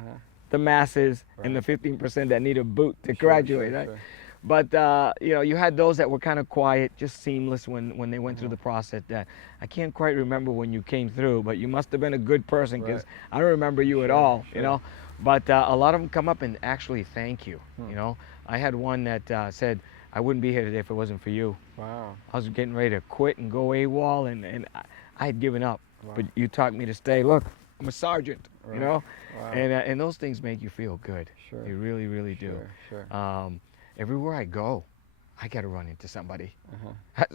the masses, and the 15% that need a boot to graduate, sure, right? sure. But you know, you had those that were kind of quiet, just seamless when they went through the process. That I can't quite remember when you came through, but you must have been a good person because I don't remember you at all, you know. But a lot of them come up and actually thank you. You know, I had one that said, "I wouldn't be here today if it wasn't for you." Wow. I was getting ready to quit and go AWOL, and I had given up. Wow. But you taught me to stay. Look, I'm a sergeant, you know, Wow. and those things make you feel good. Sure. They really, really do. Sure, sure. Everywhere I go, I got to run into somebody.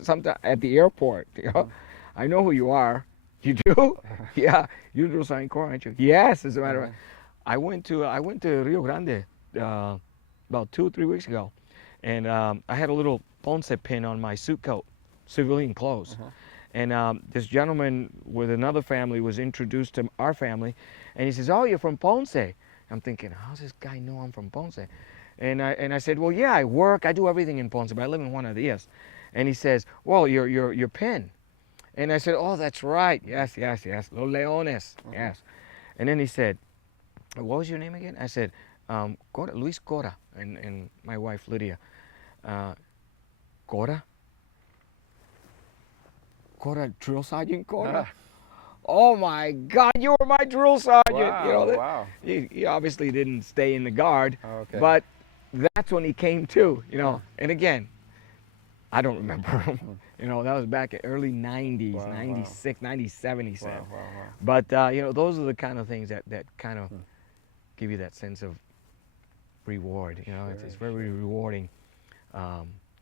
Sometimes at the airport, you know, I know who you are. You do? Yeah, you're Drill Sergeant Cora, aren't you? Yes, as a matter of fact. I went to Rio Grande about 2 or 3 weeks ago, and I had a little Ponce pin on my suit coat, civilian clothes. And this gentleman with another family was introduced to our family, and he says, "Oh, you're from Ponce." I'm thinking, how does this guy know I'm from Ponce? And I said, "Well, yeah, I do everything in Ponce, but I live in Juana Diaz." And he says, "Well, your pin." And I said, "Oh, that's right. Yes, yes, yes. Los Leones. Yes." And then he said, "What was your name again?" I said, Cora, Luis Cora, and my wife Lydia. Cora? Cora, Drill Sergeant Cora? Oh my God, you were my drill sergeant. Wow, you know, wow. He obviously didn't stay in the guard, Okay. but that's when he came to, you know. And again, I don't remember him. You know, that was back in early 90s, Wow, 96, 97, he said. Wow, wow, wow. But, you know, those are the kind of things that kind of give you that sense of reward. You know, it's very rewarding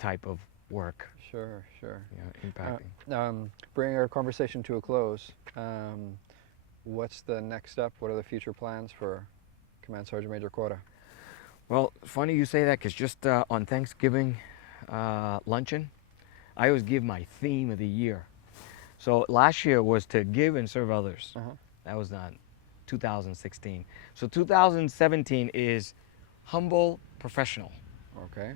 type of work. Sure, sure. You know, impacting. Bringing our conversation to a close, what's the next step? What are the future plans for Command Sergeant Major Cora? Well, funny you say that because just on Thanksgiving luncheon, I always give my theme of the year. So last year was to give and serve others. That was 2016. So 2017 is humble professional. Okay.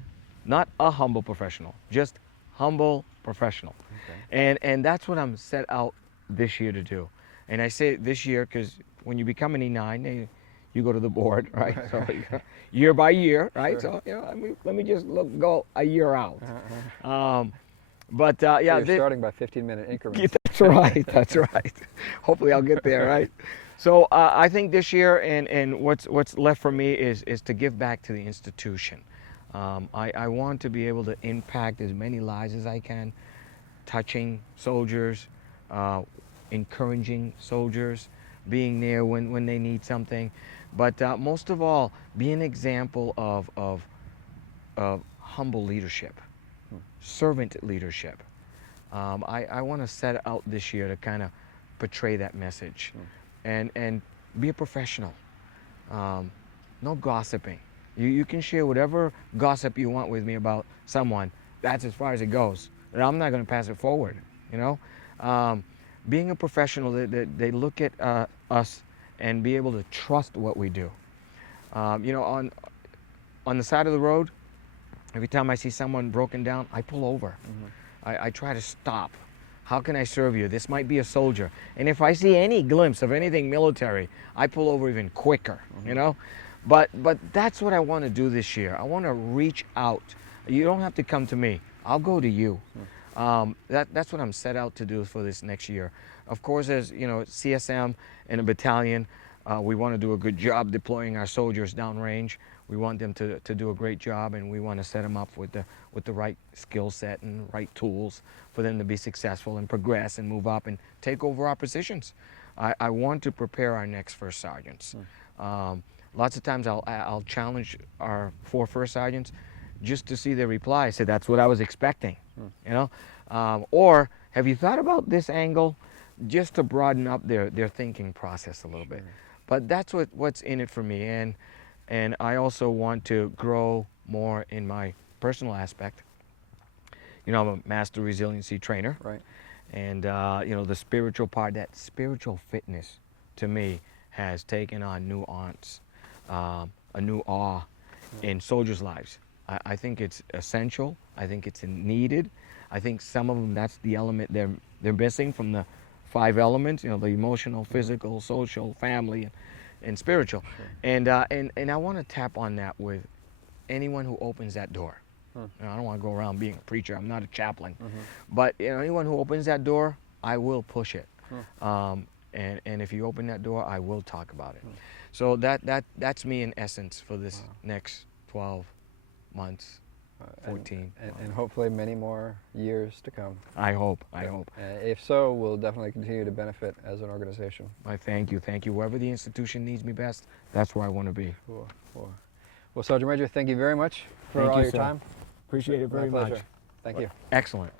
Not a humble professional, just humble professional. Okay. And that's what I'm set out this year to do. And I say this year because when you become an E9, you go to the board, right? So year by year, right? Sure. So, you know, let me just go a year out. But So yeah, you're starting by 15-minute increments. that's right. That's right. Hopefully, I'll get there, right? So I think this year, and what's left for me is to give back to the institution. I want to be able to impact as many lives as I can, touching soldiers, encouraging soldiers, being there when they need something, but most of all, be an example of humble leadership, servant leadership. I want to set out this year to kind of portray that message, and be a professional. No gossiping. You can share whatever gossip you want with me about someone. That's as far as it goes. And I'm not going to pass it forward, you know. Being a professional, they look at us and be able to trust what we do. You know, on the side of the road, every time I see someone broken down, I pull over. I try to stop. How can I serve you? This might be a soldier. And if I see any glimpse of anything military, I pull over even quicker, you know? But that's what I want to do this year. I want to reach out. You don't have to come to me. I'll go to you. That's what I'm set out to do for this next year. Of course, as you know, CSM and a battalion, we want to do a good job deploying our soldiers downrange. We want them to do a great job, and we want to set them up with the right skill set and right tools for them to be successful and progress and move up and take over our positions. I want to prepare our next first sergeants. Lots of times I'll challenge our 4 first sergeants just to see their reply. I said, that's what I was expecting, you know? Or, have you thought about this angle? Just to broaden up their thinking process a little bit. But that's what's in it for me. And I also want to grow more in my personal aspect. You know, I'm a master resiliency trainer. Right. And, you know, the spiritual part, that spiritual fitness to me has taken on nuance, a new awe in soldiers' lives. I think it's essential. I think it's needed. I think some of them, that's the element they're missing from the 5 elements, you know, the emotional, physical, social, family, and spiritual. Sure. And I want to tap on that with anyone who opens that door. You know, I don't want to go around being a preacher. I'm not a chaplain. But you know, anyone who opens that door, I will push it. And if you open that door, I will talk about it. So that's me in essence for this next 12 months, 14. And hopefully many more years to come. I hope. If so, we'll definitely continue to benefit as an organization. I thank you. Wherever the institution needs me best, that's where I want to be. Cool. Well, Sergeant Major, thank you very much for all your time. Appreciate it very much. Thank you. Excellent.